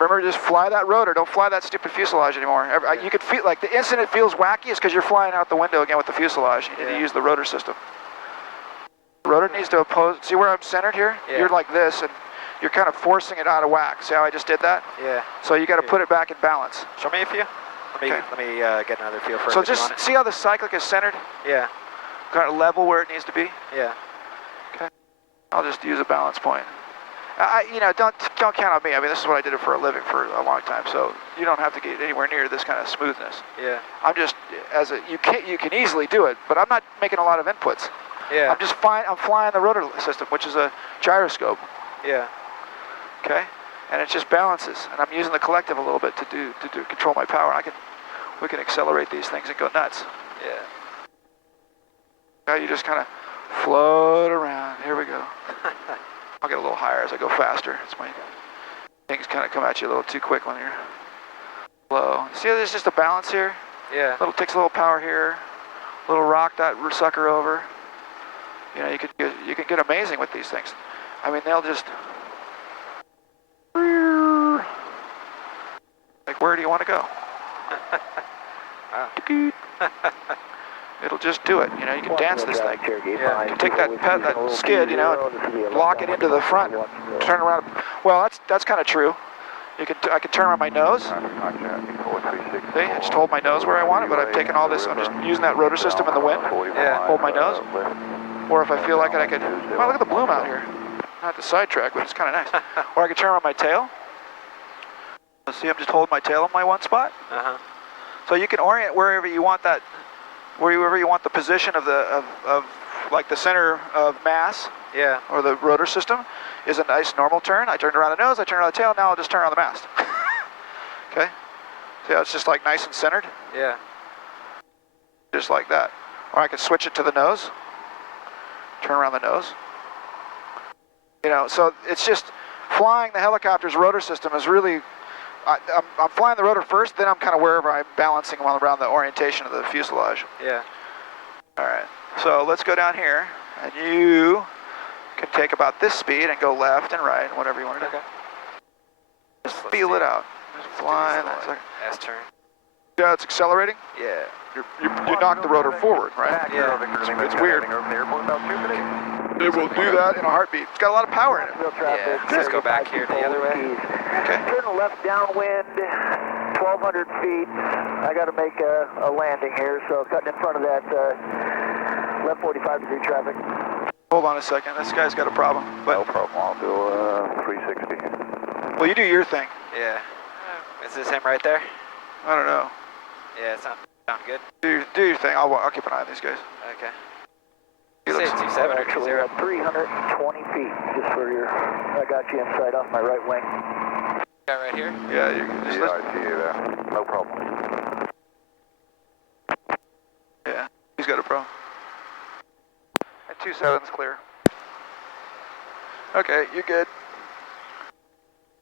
remember, just fly that rotor. Don't fly that stupid fuselage anymore. You could feel like the instant it feels wacky is because you're flying out the window again with the fuselage. You need to use the rotor system. The rotor needs to oppose. See where I'm centered here? Yeah. You're like this, and you're kind of forcing it out of whack. See how I just did that? Yeah. So you got to put it back in balance. Show me a few. Let me get another feel for it. So if you just want see how the cyclic is centered, it. Yeah, kind of level where it needs to be. yeah. Okay. I'll just use a balance point. You know, don't count on me. I mean, this is what I did it for a living for a long time, so you don't have to get anywhere near this kind of smoothness. Yeah. I'm just you can easily do it, but I'm not making a lot of inputs. Yeah. I'm flying the rotor system, which is a gyroscope. Yeah. Okay, and it just balances, and I'm using the collective a little bit to control my power. We can accelerate these things and go nuts. Yeah. Okay, you just kind of float around. Here we go. I'll get a little higher as I go faster. It's my things kind of come at you a little too quick when you're low. See, there's just a balance here. Yeah. Takes a little power here. A little rock that sucker over. You know, you can get amazing with these things. I mean, they'll just like, where do you want to go? It'll just do it. You know, you can dance this thing. Yeah. You can take that skid, you know, and lock it into the front. Turn around. Well, that's kind of true. I can turn around my nose. See, I just hold my nose where I want it, but I've taken all this. I'm just using that rotor system in the wind. Yeah. Hold my nose. Or if I feel like it, I could. Wow, look at the bloom out here. Not the sidetrack, but it's kind of nice. Or I could turn around my tail. See, I'm just holding my tail in my one spot. So you can orient wherever you want that, wherever you want the position of like the center of mass. Yeah. Or the rotor system is a nice normal turn. I turned around the nose, I turned around the tail, now I'll just turn around the mast. Okay? See how it's just like nice and centered? Yeah. Just like that. Or I can switch it to the nose. Turn around the nose. You know, so it's just flying the helicopter's rotor system is really, I'm flying the rotor first, then I'm kind of wherever I'm balancing while around the orientation of the fuselage. Yeah. All right, so let's go down here, and you can take about this speed and go left and right, whatever you want to do. Okay. Just feel it out. Just fly. S turn. Yeah, it's accelerating. Yeah. You knock the rotor forward, right? Yeah. It's weird. It will do that in a heartbeat. It's got a lot of power in it. Yeah. Let's go back here the other way. Okay. Turn left downwind, 1,200 feet. I got to make a landing here, so cutting in front of that left 45-degree traffic. Hold on a second. This guy's got a problem. But No problem. I'll do 360. well, you do your thing. Yeah. Is this him right there? I don't know. Yeah, it sound good. Do your thing. I'll keep an eye on these guys. Okay. He Say looks- 27 or 20. 320 feet, just for your, I got you inside off my right wing. Guy right here? Yeah, you can just Yeah, I see you there. No problem. yeah, he's got a problem. And 27's clear. Okay, you're good.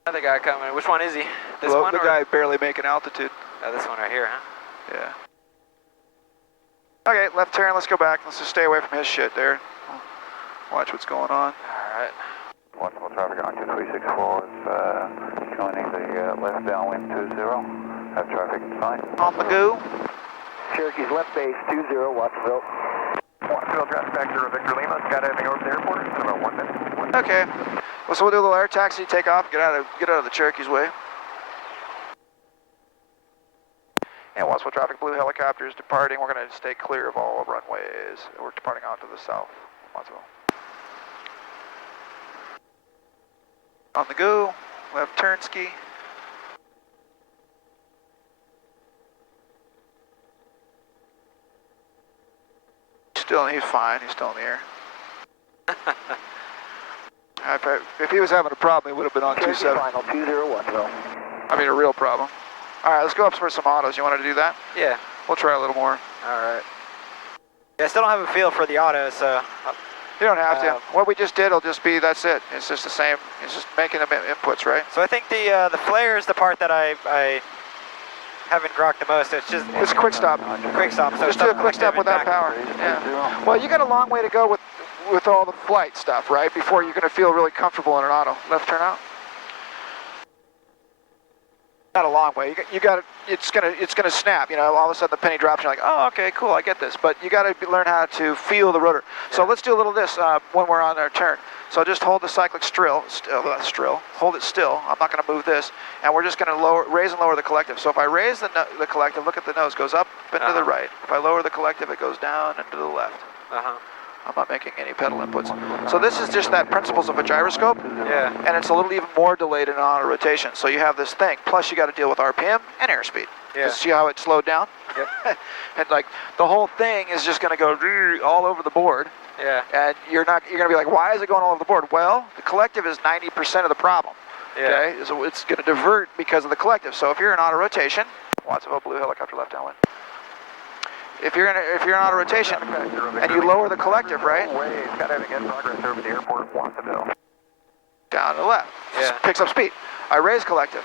Another guy coming. Which one is he? This Well, one the or? guy barely making altitude. Oh, this one right here, huh? Yeah. Okay, left turn, let's go back. Let's just stay away from his shit there. Watch what's going on. Alright. Watchable traffic on 2364 is joining the left downwind 20. Have traffic in sight. On the go. Cherokee's left base, 20, Watsonville. Watsonville traffic back to Victor Lima. Got anything over the airport? In about 1 minute. Okay. Well, so we'll do a little air taxi, take off, get out of the Cherokee's way. And Watsonville traffic, blue helicopters departing. We're going to stay clear of all runways. We're departing out to the south, Watsonville. On the go, left turn ski. He's fine, he's still in the air. If he was having a problem, he would have been on 27. Final 201, I mean, a real problem. All right, let's go up for some autos. You want to do that? Yeah. We'll try a little more. Alright. Yeah, I still don't have a feel for the auto, so... You don't have to. What we just did will just be, that's it. It's just the same. It's just making them inputs, right? So I think the flare is the part that I haven't grokked the most. It's just... It's a quick stop. Quick stop. So Just do a quick stop without power. Yeah. Well, you got a long way to go with all the flight stuff, right? Before you're going to feel really comfortable in an auto. Left turn out. Not a long way. You got it's gonna snap. You know, all of a sudden the penny drops. You're like, oh, okay, cool, I get this. But you got to learn how to feel the rotor. So let's do a little of this when we're on our turn. So just hold the cyclic hold it still. I'm not going to move this, and we're just going to raise and lower the collective. So if I raise the collective, look at the nose, goes up and to the right. If I lower the collective, it goes down and to the left. I'm not making any pedal inputs. So this is just that principles of a gyroscope. Yeah. And it's a little even more delayed in auto rotation. So you have this thing. Plus you got to deal with RPM and airspeed. Yeah. See how it slowed down? Yep. And like the whole thing is just going to go all over the board. Yeah. And you're going to be like, why is it going all over the board? Well, the collective is 90% of the problem. Yeah. Okay. So it's going to divert because of the collective. So if you're in auto rotation, Watsonville Blue helicopter left downwind. If you're in auto rotation and you lower the collective, right? Skydiving in progress over the airport of Watsonville. Down to the left. Yeah. Picks up speed. I raise collective.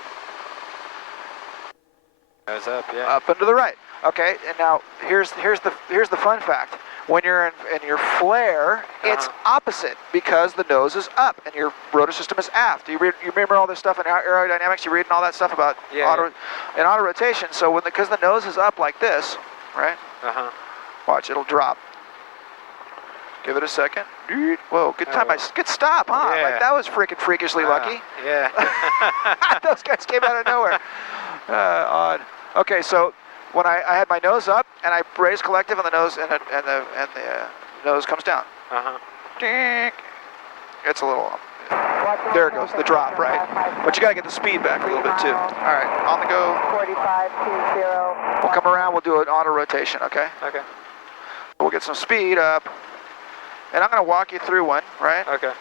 Goes up, yeah. Up and to the right. Okay, and now here's the fun fact. When you're in your flare, it's opposite because the nose is up and your rotor system is aft. You remember all this stuff in aerodynamics? You're reading all that stuff about in auto rotation. So because the nose is up like this, right? Watch, it'll drop. Give it a second. Whoa, good time. Good stop, huh? Yeah. Like that was freakishly lucky. Yeah. Those guys came out of nowhere. Odd. Okay, so when I had my nose up and I raised collective and the nose and the nose comes down. It's a little. There it goes, the drop, right? But you gotta get the speed back a little bit too. All right, on the go. 4520. We'll come around. We'll do an auto rotation. Okay. Okay. We'll get some speed up, and I'm gonna walk you through one, right? Okay.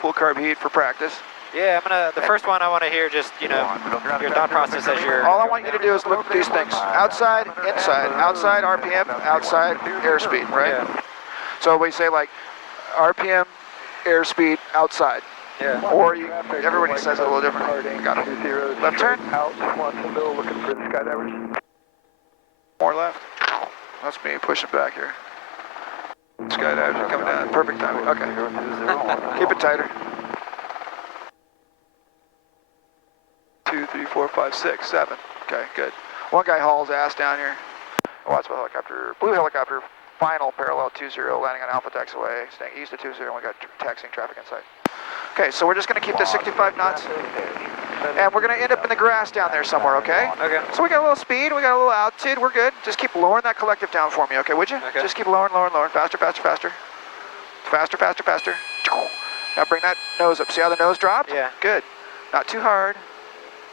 Full carb heat for practice. Yeah, the first one I want to hear just, your thought process as you're... All I want you to do is look at these things. Outside, inside. Outside RPM, outside airspeed, right? Yeah. So we say like RPM, airspeed, outside. Yeah. Or everybody says it a little different. Got it. Left turn. Out Watsonville looking for the skydivers. More left. That's me pushing back here. Skydivers are coming down. Perfect timing. Okay. Keep it tighter. 2, 3, 4, 5, 6, 7. Okay, good. One guy hauls ass down here. Watsonville helicopter, blue helicopter, final parallel 20, landing on Alpha taxiway, staying east of 20, and we got taxiing traffic in sight. Okay, so we're just going to keep this 65 knots, and we're going to end up in the grass down there somewhere, okay? Okay. So we got a little speed, we got a little altitude, we're good. Just keep lowering that collective down for me, okay, would you? Okay. Just keep lowering, faster, faster, faster. Faster, faster, faster. Now bring that nose up. See how the nose dropped? Yeah. Good. Not too hard.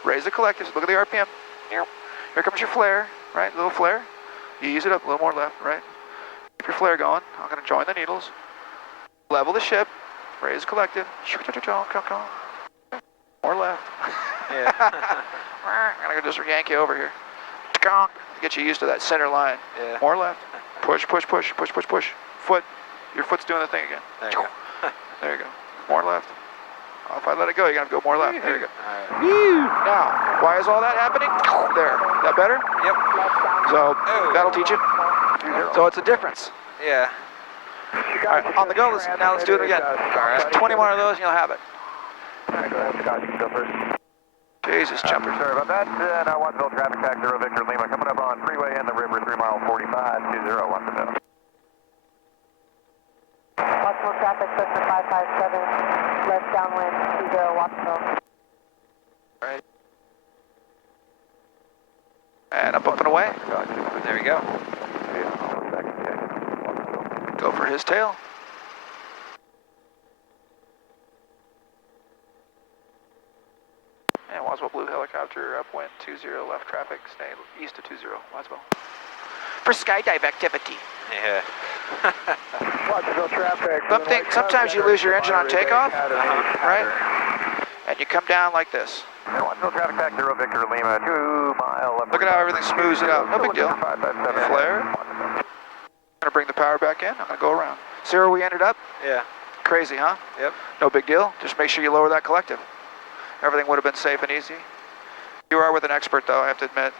Raise the collectives, look at the RPM. Here comes your flare, right? Little flare. You use it up, a little more left, right? Keep your flare going. I'm going to join the needles. Level the ship. Raise collective. More left. Yeah. I'm going to just yank you over here. Get you used to that center line. Yeah. More left. Push, push, push, push, push, push. Foot. Your foot's doing the thing again. There you go. There you go. More left. Oh, if I let it go, you're going to go more left. There you go. All right. Now, why is all that happening? There. That better? Yep. So, that'll teach you. So it's a difference. Yeah. All right, on the go, now let's do it again. All right. 20 more of those and you'll have it. Go ahead, Scott, you can go first. Jesus, jumper. Sorry about that. Now Watsonville traffic tax 0 Victor Lima coming up on freeway in the river 3 mile 45 20 Watsonville. Watsonville traffic, Cessna 557, left downwind 20 Watsonville. Right. And up and away. There we go. Go for his tail. And Watsonville blue helicopter upwind 20 left traffic, stay east of 20 Watsonville. For skydive activity. Yeah. Watsonville traffic. Sometimes you lose your engine on takeoff, right? And you come down like this. Watsonville traffic tax 0 Victor Lima 2 mile left. Look at how everything smooths it out. No big deal. 557. Flare. I'm gonna bring the power back in. I'm gonna go around. See where we ended up? Yeah. Crazy, huh? Yep. No big deal. Just make sure you lower that collective. Everything would have been safe and easy. You are with an expert, though, I have to admit.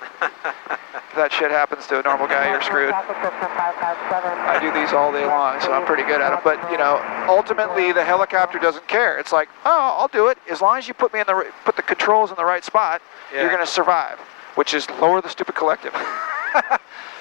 that shit happens to a normal guy, you're screwed. I do these all day long, so I'm pretty good at them. But, you know, ultimately the helicopter doesn't care. It's like, oh, I'll do it. As long as you put the controls in the right spot, you're going to survive, which is lower the stupid collective.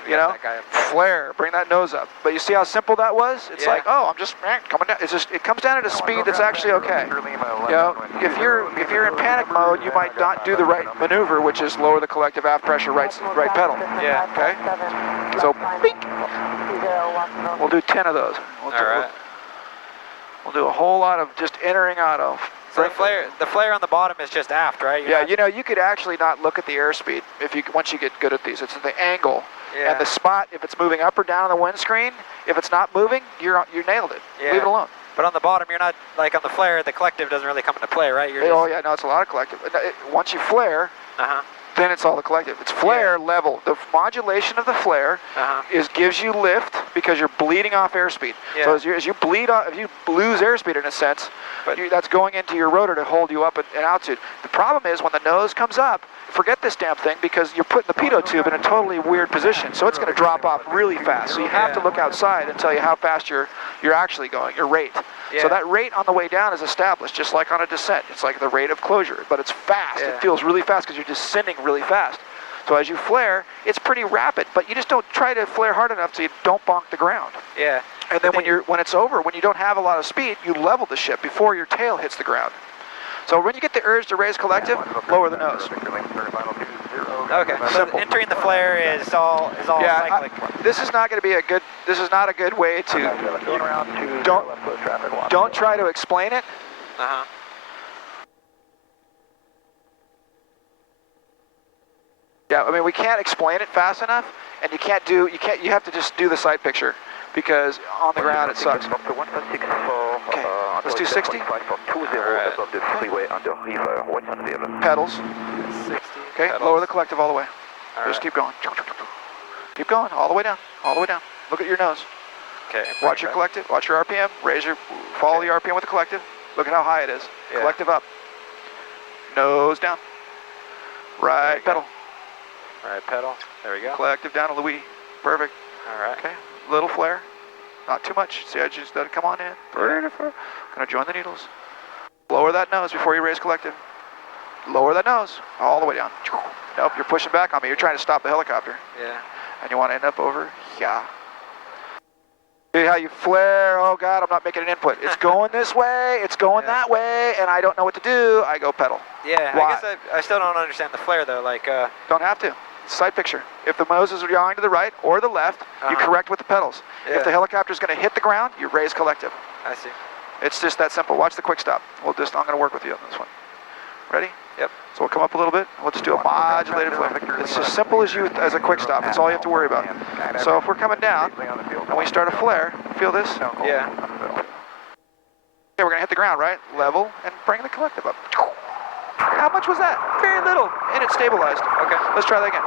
You know, flare, bring that nose up. But you see how simple that was? It's like, oh, I'm just coming down. It's just, it comes down at a speed that's actually okay. You know, if you're in panic mode, you might not do the right maneuver, which is lower the collective aft pressure, right pedal. Yeah. Okay. So, bink. We'll do 10 of those. We'll do a whole lot of just entering auto. So the flare on the bottom is just aft, right? You know, you could actually not look at the airspeed once you get good at these. It's the angle and the spot. If it's moving up or down on the windscreen, if it's not moving, you nailed it. Yeah. Leave it alone. But on the bottom, you're not, like on the flare, the collective doesn't really come into play, right? Oh yeah, no, it's a lot of collective. Once you flare, then it's all the collective. It's flare level. The modulation of the flare gives you lift because you're bleeding off airspeed. So as you bleed off, if you lose airspeed in a sense, that's going into your rotor to hold you up at altitude. The problem is when the nose comes up, forget this damn thing because you're putting the pitot tube in a totally weird position. So it's going to drop off really fast. So you have to look outside and tell you how fast you're actually going, your rate. So that rate on the way down is established, just like on a descent. It's like the rate of closure, but it's fast. It feels really fast because you're descending really fast. So as you flare, it's pretty rapid, but you just don't try to flare hard enough so you don't bonk the ground. Yeah. And then when it's over, when you don't have a lot of speed, you level the ship before your tail hits the ground. So when you get the urge to raise collective, lower the nose. Okay. So entering the flare is all cyclic. This is not going to be this is not a good way to. Don't try to explain it. Yeah, I mean we can't explain it fast enough, and you have to just do the side picture because on the ground it sucks. Okay, let's do 60. Pedals. 60. Okay, pedals. lower the collective all the way. Just keep going. Keep going all the way down. All the way down. Look at your nose. Okay. Watch your collective. Watch your RPM. Follow your RPM with the collective. Look at how high it is. Collective up. Nose down. Right pedal. Right pedal. There we go. Collective down to the wee. Perfect. All right. Okay. Little flare. Not too much. See, I just let it come on in. Gonna join the needles. Lower that nose before you raise collective. Lower that nose all the way down. Nope, you're pushing back on me. You're trying to stop the helicopter. Yeah. And you want to end up over? Yeah. See how you flare? Oh God, I'm not making an input. It's going this way, it's going that way, and I don't know what to do. I go pedal. Yeah, Why? I guess I still don't understand the flare though. Like, don't have to. Side picture. If the nose is yawing to the right or the left, you correct with the pedals. If the helicopter is going to hit the ground, you raise collective. I see. It's just that simple. Watch the quick stop. I'm going to work with you on this one. Ready? Yep. So we'll come up a little bit. We'll just do a modulated flare. It's as simple as a quick stop. That's all you have to worry about. So if we're coming down and we start a flare, feel this? Yeah. Okay, we're going to hit the ground, right? Level and bring the collective up. How much was that? Very little, and it stabilized. Okay, let's try that again.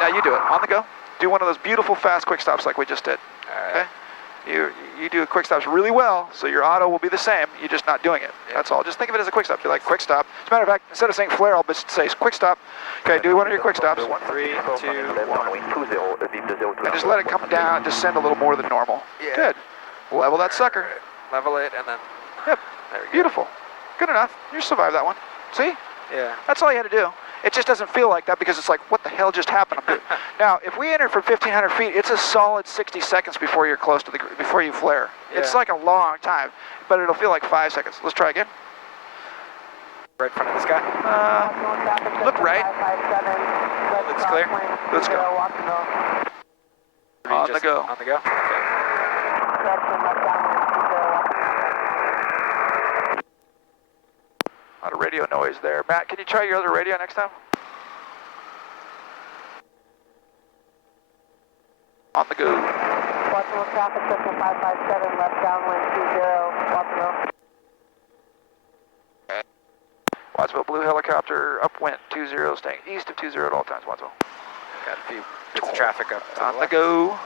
Now you do it, on the go. Do one of those beautiful fast quick stops like we just did. Okay? You do quick stops really well, so your auto will be the same, you're just not doing it. That's all. Just think of it as a quick stop. You're like, quick stop. As a matter of fact, instead of saying flare, I'll just say quick stop. Okay, do one of your quick stops. 3, 2, 1. And just let it come down, descend a little more than normal. Yeah. Good. Level that sucker. Level it, and then... Yep. There we go. Beautiful. Good enough. You survived that one. See? Yeah. That's all you had to do. It just doesn't feel like that because it's like, what the hell just happened? Now, if we enter from 1,500 feet, it's a solid 60 seconds before you're close to before you flare. Yeah. It's like a long time, but it'll feel like 5 seconds. Let's try again. Right in front of this guy. Look right. Looks clear. Let's go. On the go. On the go. Okay. A lot of radio noise there. Matt, can you try your other radio next time? On the go. Watsonville traffic, Cessna 557, left downwind 20, Watsonville. Watsonville blue helicopter, upwind 20, staying east of 20 at all times, Watsonville. Got a few bits of traffic up to On the the left. go.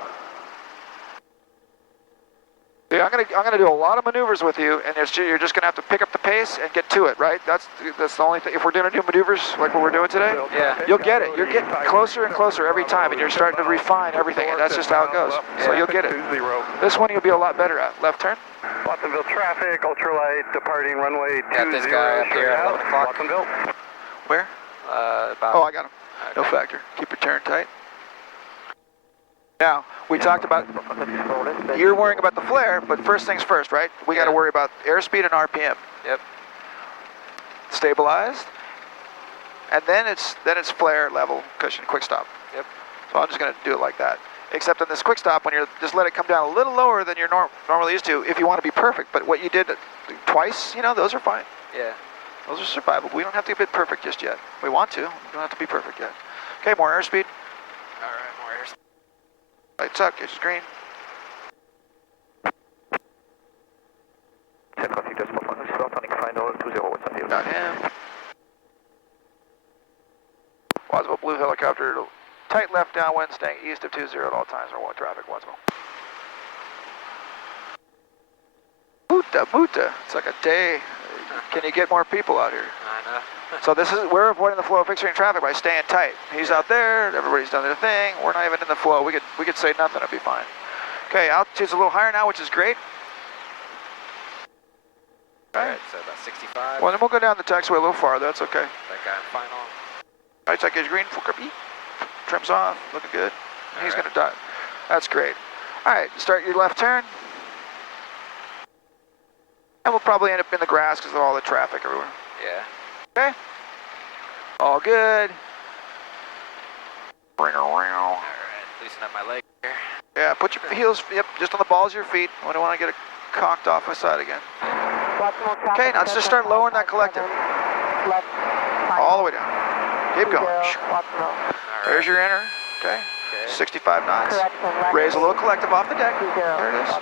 See, I'm gonna do a lot of maneuvers with you, and you're just gonna have to pick up the pace and get to it, right? That's the only thing. If we're gonna do maneuvers like what we're doing today, Yeah. you'll get it. You're getting closer and closer every time, and you're starting to refine everything, and that's just how it goes. So you'll get it. This one you'll be a lot better at. Left turn. Watsonville traffic, ultralight departing runway 20. Got this guy up here at 11 o'clock. Watsonville. Where? About. Oh, I got him. Okay. No factor. Keep your turn tight. Now, we talked about, you're worrying about the flare, but first things first, right? We got to worry about airspeed and RPM. Yep. Stabilized. And then it's flare, level, cushion, quick stop. Yep. So I'm just going to do it like that. Except in this quick stop, when you just let it come down a little lower than you're normally used to, if you want to be perfect. But what you did twice, you know, those are fine. Yeah. Those are survivable. We don't have to be perfect just yet. We want to. We don't have to be perfect yet. Okay, more airspeed. All right, more airspeed. Lights up, gauge is green. Got him. Wadsville blue helicopter, tight left downwind, staying east of 20 at all times, or traffic, Wadsville. Muta, it's like a day. Can you get more people out here? I know. So we're avoiding the flow of fixed-wing traffic by staying tight. He's out there, everybody's done their thing, we're not even in the flow. We could say nothing, it'd be fine. Okay, altitude's a little higher now, which is great. All right, so about 65. Well, then we'll go down the taxiway a little farther, that's okay. That guy in final. Right side gauge green, full curb E. Trims off, looking good. He's gonna die. That's great. All right, start your left turn. And we'll probably end up in the grass because of all the traffic everywhere. Yeah. Okay. All good. Ring around. All right, loosen up my leg here. Yeah, put your heels, yep, just on the balls of your feet. I don't want to get it cocked off my side again. Okay, now let's just start lowering that collective. All the way down. Keep going. There's your inner. Okay. 65 knots. Raise a little collective off the deck. There it is.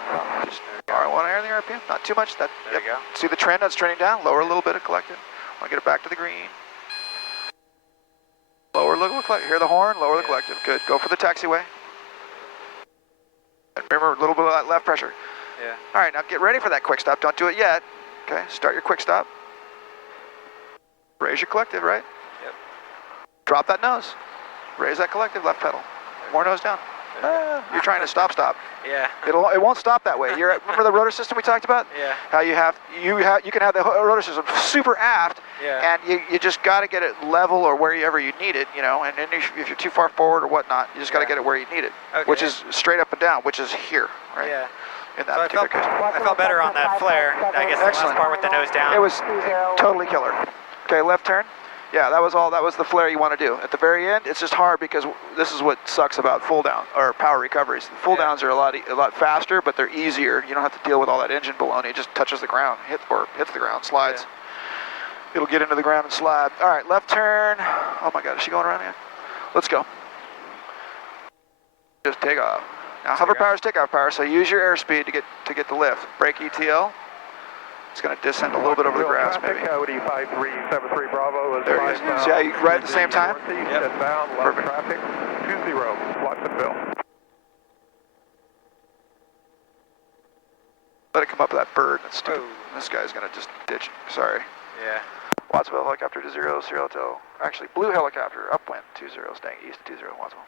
Just R1 air in the RPM. Not too much. There you go. See the trend that's trending down? Lower a little bit of collective. Want to get it back to the green. Lower a little collective. Hear the horn? Lower the collective. Good. Go for the taxiway. And remember, a little bit of that left pressure. Yeah. All right, now get ready for that quick stop. Don't do it yet. Okay, start your quick stop. Raise your collective, right? Yep. Drop that nose. Raise that collective, left pedal. More nose down. You're trying to stop. Yeah. It won't stop that way. Remember the rotor system we talked about? Yeah. How you can have the rotor system super aft, and you just got to get it level or wherever you need it, you know. And then if you're too far forward or whatnot, you just got to get it where you need it, which is straight up and down, which is here, right? Yeah. In that particular case. I felt better on that flare. I guess the last part with the nose down. It was totally killer. Okay, left turn. Yeah, that was the flare you want to do. At the very end, it's just hard because this is what sucks about full down or power recoveries. Full downs are a lot faster, but they're easier. You don't have to deal with all that engine baloney. It just touches the ground, hits the ground, slides. Yeah. It'll get into the ground and slide. All right, left turn. Oh my God, is she going around here? Let's go. Just take off. Now hover power is takeoff power, so use your airspeed to get the lift. Brake ETL. It's going to descend a little bit over the grass, maybe. Coyote 5373 Bravo. There it is. See how you ride at the same time? Yep. Perfect. Traffic 20, Watsonville. Let it come up to that bird. That's stupid. This guy's going to just ditch. Sorry. Yeah. Watsonville helicopter to 0, Sierra Hotel. Actually, blue helicopter, upwind 20, staying east 20, Watsonville.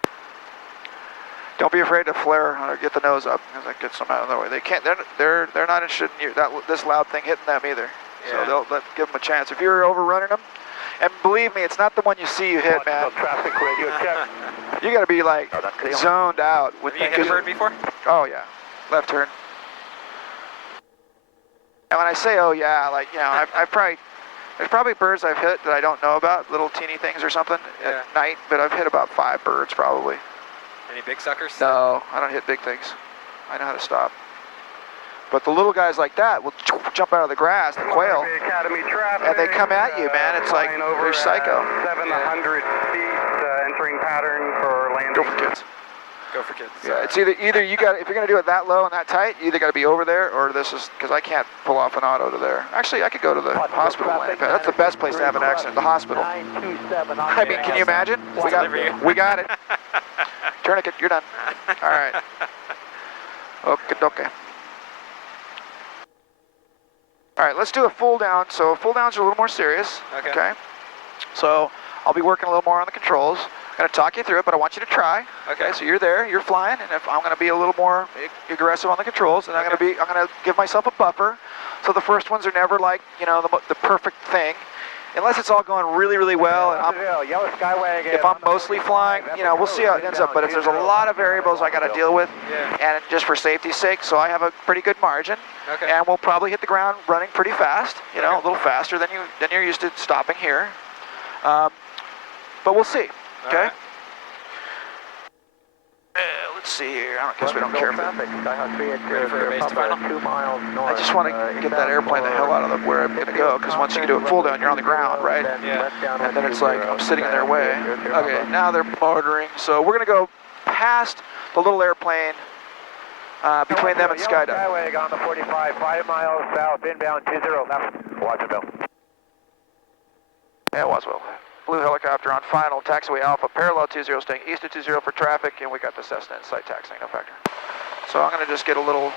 Don't be afraid to flare or get the nose up because that gets them out of the way. They can't. They're not interested in this loud thing hitting them either. Yeah. So they'll give them a chance. If you're overrunning them, and believe me, it's not the one you see you hit, man. Traffic radio check. You got to be like zoned out. Have you hit a bird before? Oh yeah, left turn. And when I say oh yeah, like there's probably birds I've hit that I don't know about, little teeny things or something at night, but I've hit about 5 birds probably. Any big suckers? No, I don't hit big things. I know how to stop. But the little guys like that will jump out of the grass, the quail, and they come at you, man. It's like they're psycho. 700 feet, entering pattern for landing. Go for kids. Go for kids. Yeah, it's either you got, if you're gonna do it that low and that tight, you either got to be over there or this is, because I can't pull off an auto to there. Actually, I could go to the hospital landing pad. That's the best place to have an accident, the hospital. I mean, can you imagine? We got it. Tourniquet, you're done. All right. Okay. All right, let's do a full down. So full downs are a little more serious. Okay. So I'll be working a little more on the controls. I'm going to talk you through it, but I want you to try. Okay. So you're there, you're flying, and if I'm going to be a little more aggressive on the controls, and I'm going to give myself a buffer. So the first ones are never like, you know, the perfect thing, unless it's all going really, really well. And if I'm mostly flying, you know, we'll see how it ends up. But if there's a lot of variables I got to deal with, and just for safety's sake, so I have a pretty good margin. Okay. And we'll probably hit the ground running pretty fast, you know, a little faster than you're used to stopping here. But we'll see. Okay. Let's see here. I guess we don't care. Ready for a base to final? 2 miles north. I just want to get that airplane the hell out of where I'm going to go, because once you do it full down, you're on the ground, right? Yeah. And then it's like I'm sitting in their way. Okay, now they're motoring. So we're going to go past the little airplane between them and Skydive. Skyway on the 45, 5 miles south, inbound 20 left, Watsonville. Yeah, Waswell. Blue helicopter on final, taxiway Alpha, parallel 20, staying east of 20 for traffic, and we got the Cessna in sight, taxiing, no factor. So I'm going to just get a little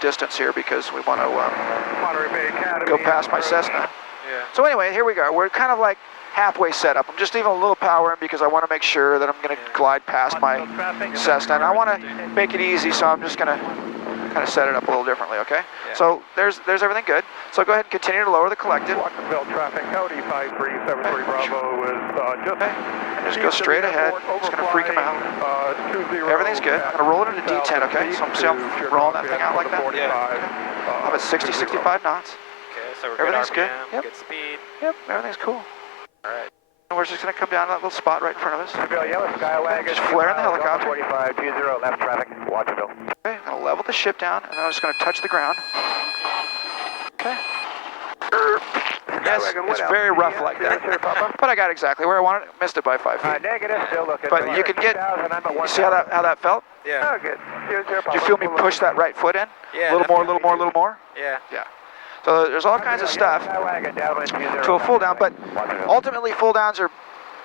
distance here because we want to go past my Cessna. Yeah. So anyway, here we go. We're kind of like halfway set up. I'm just leaving a little power in because I want to make sure that I'm going to glide past my Cessna, and I want to make it easy, so I'm just going to kind of set it up a little differently, okay? Yeah. So there's everything good. So go ahead and continue to lower the collective. Watsonville traffic, Cody 5373 Bravo is Just go straight ahead. Just going to freak him out. Everything's good. I'm going to roll it into D10, okay? So I'm rolling that thing out like that. Yeah. I'm at 60, 65 knots. Okay, so we're Everything's good. good. RPM, Yep. good speed. Yep, everything's cool. All right. And we're just going to come down to that little spot right in front of us. Skyway, Just flare in the helicopter. 45 20 left traffic, Watsonville. Okay, I'm going to level the ship down, and then I'm just going to touch the ground. Okay. Yes, it's very rough like that. But I got exactly where I wanted it. Missed it by 5 feet. Negative, still looking. But you can get, you see how that felt? Yeah. Oh, good. Did you feel me push that right foot in? Yeah. A little more, a little more, a little more? Yeah. Yeah. So there's all kinds of stuff to a full down, but ultimately full downs are,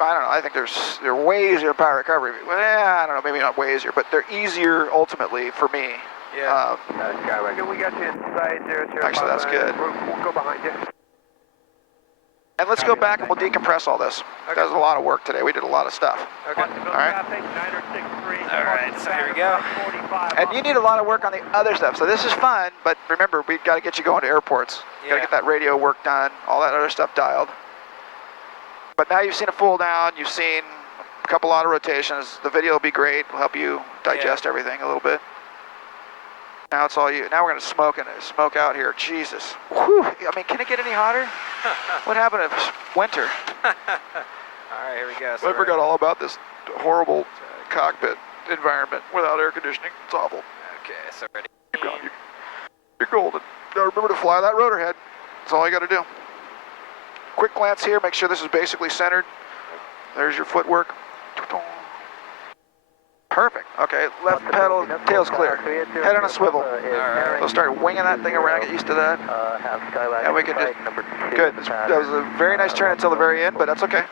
I don't know, I think they're way easier in power recovery. Well, I don't know, maybe not way easier, but they're easier ultimately for me. Yeah. Skyway, we got you inside 00. Actually, that's good. We'll go behind you. And let's go back and we'll decompress all this. Okay. That was a lot of work today. We did a lot of stuff. Okay. All right. All right, so here we go. And you need a lot of work on the other stuff. So this is fun, but remember, we've got to get you going to airports. You got to Yeah. get that radio work done, all that other stuff dialed. But now you've seen a full down, you've seen a couple auto rotations. The video will be great. Will help you digest everything a little bit. Now it's all you. Now we're going to smoke out here. Jesus. Whew. I mean, can it get any hotter? What happened if it's winter? All right, here we go. So I forgot all about this horrible cockpit environment without air conditioning. It's awful. Okay, so ready. You're golden. Now remember to fly that rotor head. That's all you got to do. Quick glance here. Make sure this is basically centered. There's your footwork. Perfect. Okay, left pedal, tail's clear. Head on a swivel. Alright. So start winging that thing around. Get used to that. And we can just, good. That was a very nice turn until the very end, but that's okay.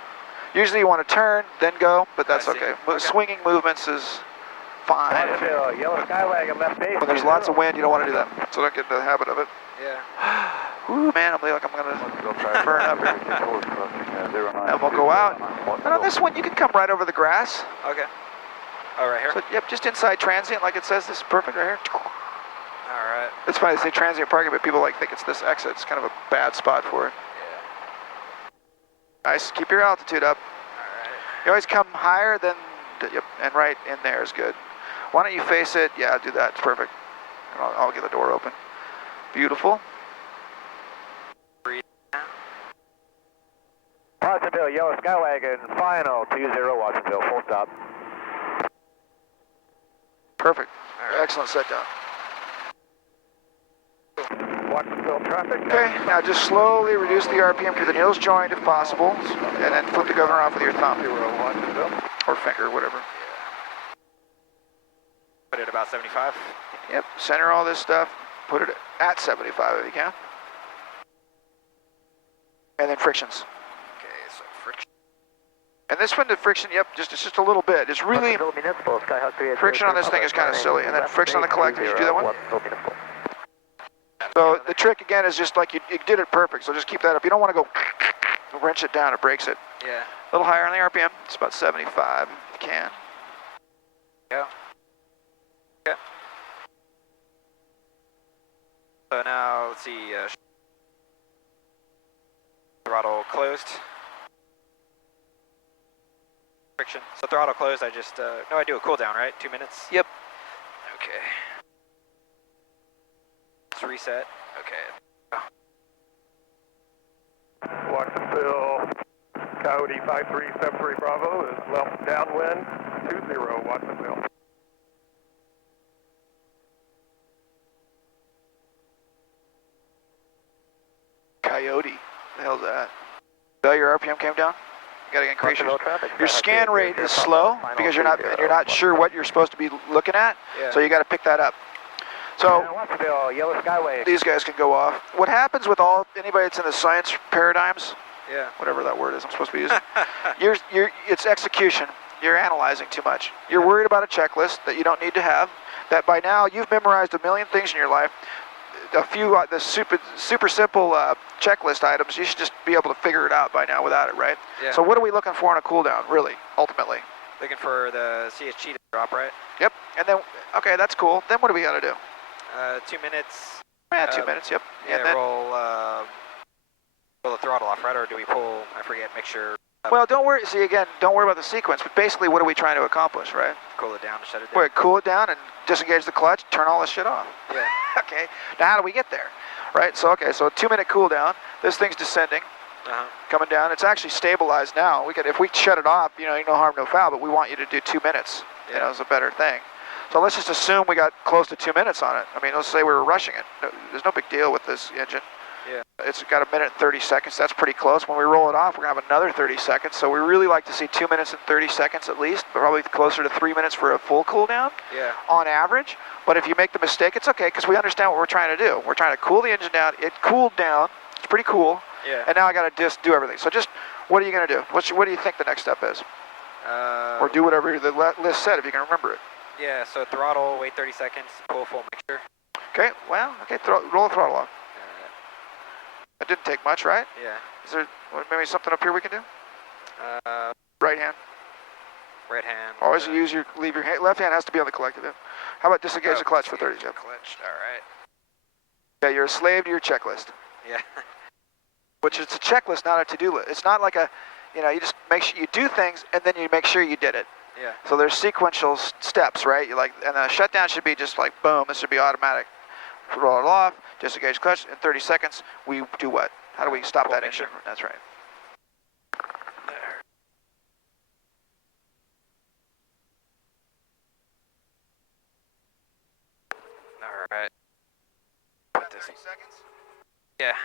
Usually you want to turn, then go, but that's okay. Swinging movements is fine. When there's lots of wind, you don't want to do that. So don't get into the habit of it. Yeah. Ooh, man, I'm like I'm going to burn up here. And we'll go out. And on this one, you can come right over the grass. Okay. Oh, right here? So, yep, just inside transient, like it says. This is perfect right here. All right. It's funny, they say transient parking, but people think it's this exit. It's kind of a bad spot for it. Yeah. Nice. Keep your altitude up. All right. You always come higher than, yep, and right in there is good. Why don't you face it? Yeah, do that. It's perfect. And I'll get the door open. Beautiful. Watsonville, yellow Skywagon, final 20, Watsonville, full stop. Perfect. All right. Excellent set down. Watsonville traffic. Okay, now just slowly reduce the RPM to the nose joint if possible, and then flip the governor off with your thumb. Or finger, whatever. Put it about 75. Yep, center all this stuff, put it at 75 if you can. And then frictions. Okay, so friction. And this one, the friction, yep, it's just a little bit. It's really, friction on this thing is kind of silly. And then friction on the collector, did you do that one? So the trick again is just like you did it perfect. So just keep that up. You don't want to go wrench it down. It breaks it. Yeah. A little higher on the RPM. It's about 75 if you can. Go. Okay. So now let's see. Throttle closed. Friction. So throttle closed. I just no, I do a cool down, right? 2 minutes. Yep. Okay. Let's reset. Okay. Watsonville, Coyote 5373 Bravo is left downwind 20 Watsonville. Coyote. The hell's that? So your RPM came down? You gotta increase your scan rate is slow because you're not sure what you're supposed to be looking at. Yeah. So you got to pick that up. So Watsonville, Yellow Skyway. these guys can go off. What happens with anybody that's in the science paradigms, Yeah. whatever that word is I'm supposed to be using, it's execution. You're analyzing too much. You're worried about a checklist that you don't need to have, that by now you've memorized a million things in your life. A few the super simple checklist items, you should just be able to figure it out by now without it, right? Yeah. So what are we looking for in a cool down, really, ultimately? Looking for the CHG to drop, right? Yep. And then, okay, that's cool. Then what do we got to do? 2 minutes. Yeah, 2 minutes, yep. Yeah, And then, roll the throttle off, right? Or do we pull, I forget, make sure, well, don't worry, see again, don't worry about the sequence, but basically what are we trying to accomplish, right? cool it down and shut it down? We're cool it down and disengage the clutch, turn all this shit off. Yeah. Okay, now how do we get there? Right, so okay, so a 2 minute cool down, this thing's descending, coming down, it's actually stabilized now. If we shut it off, no harm, no foul, but we want you to do 2 minutes, is a better thing. So let's just assume we got close to 2 minutes on it. I mean, let's say we were rushing it. There's no big deal with this engine. Yeah. It's got 1 minute and 30 seconds. That's pretty close. When we roll it off, we're going to have another 30 seconds. So we really like to see 2 minutes and 30 seconds at least, but probably closer to 3 minutes for a full cool down on average. But if you make the mistake, it's okay because we understand what we're trying to do. We're trying to cool the engine down. It cooled down. It's pretty cool. Yeah. And now I got to just do everything. So just, what are you going to do? What do you think the next step is? Or do whatever the list said if you can remember it. Yeah, so throttle, wait 30 seconds, pull full mixture. Okay, well, okay, roll the throttle off. That didn't take much, right? Yeah. Is there maybe something up here we can do? Right hand. Right hand. Always leave your hand. Left hand has to be on the collective. How about disengage the clutch for 30 seconds? Clutch, all right. Yeah, you're a slave to your checklist. Yeah. Which is a checklist, not a to-do list. It's not like you just make sure you do things and then you make sure you did it. Yeah. So there's sequential steps, right? And the shutdown should be just like boom. This should be automatic. Roll it off, disengage clutch. In 30 seconds, we do what? How do we stop that engine? That's right. There. All right. 30 seconds. Yeah.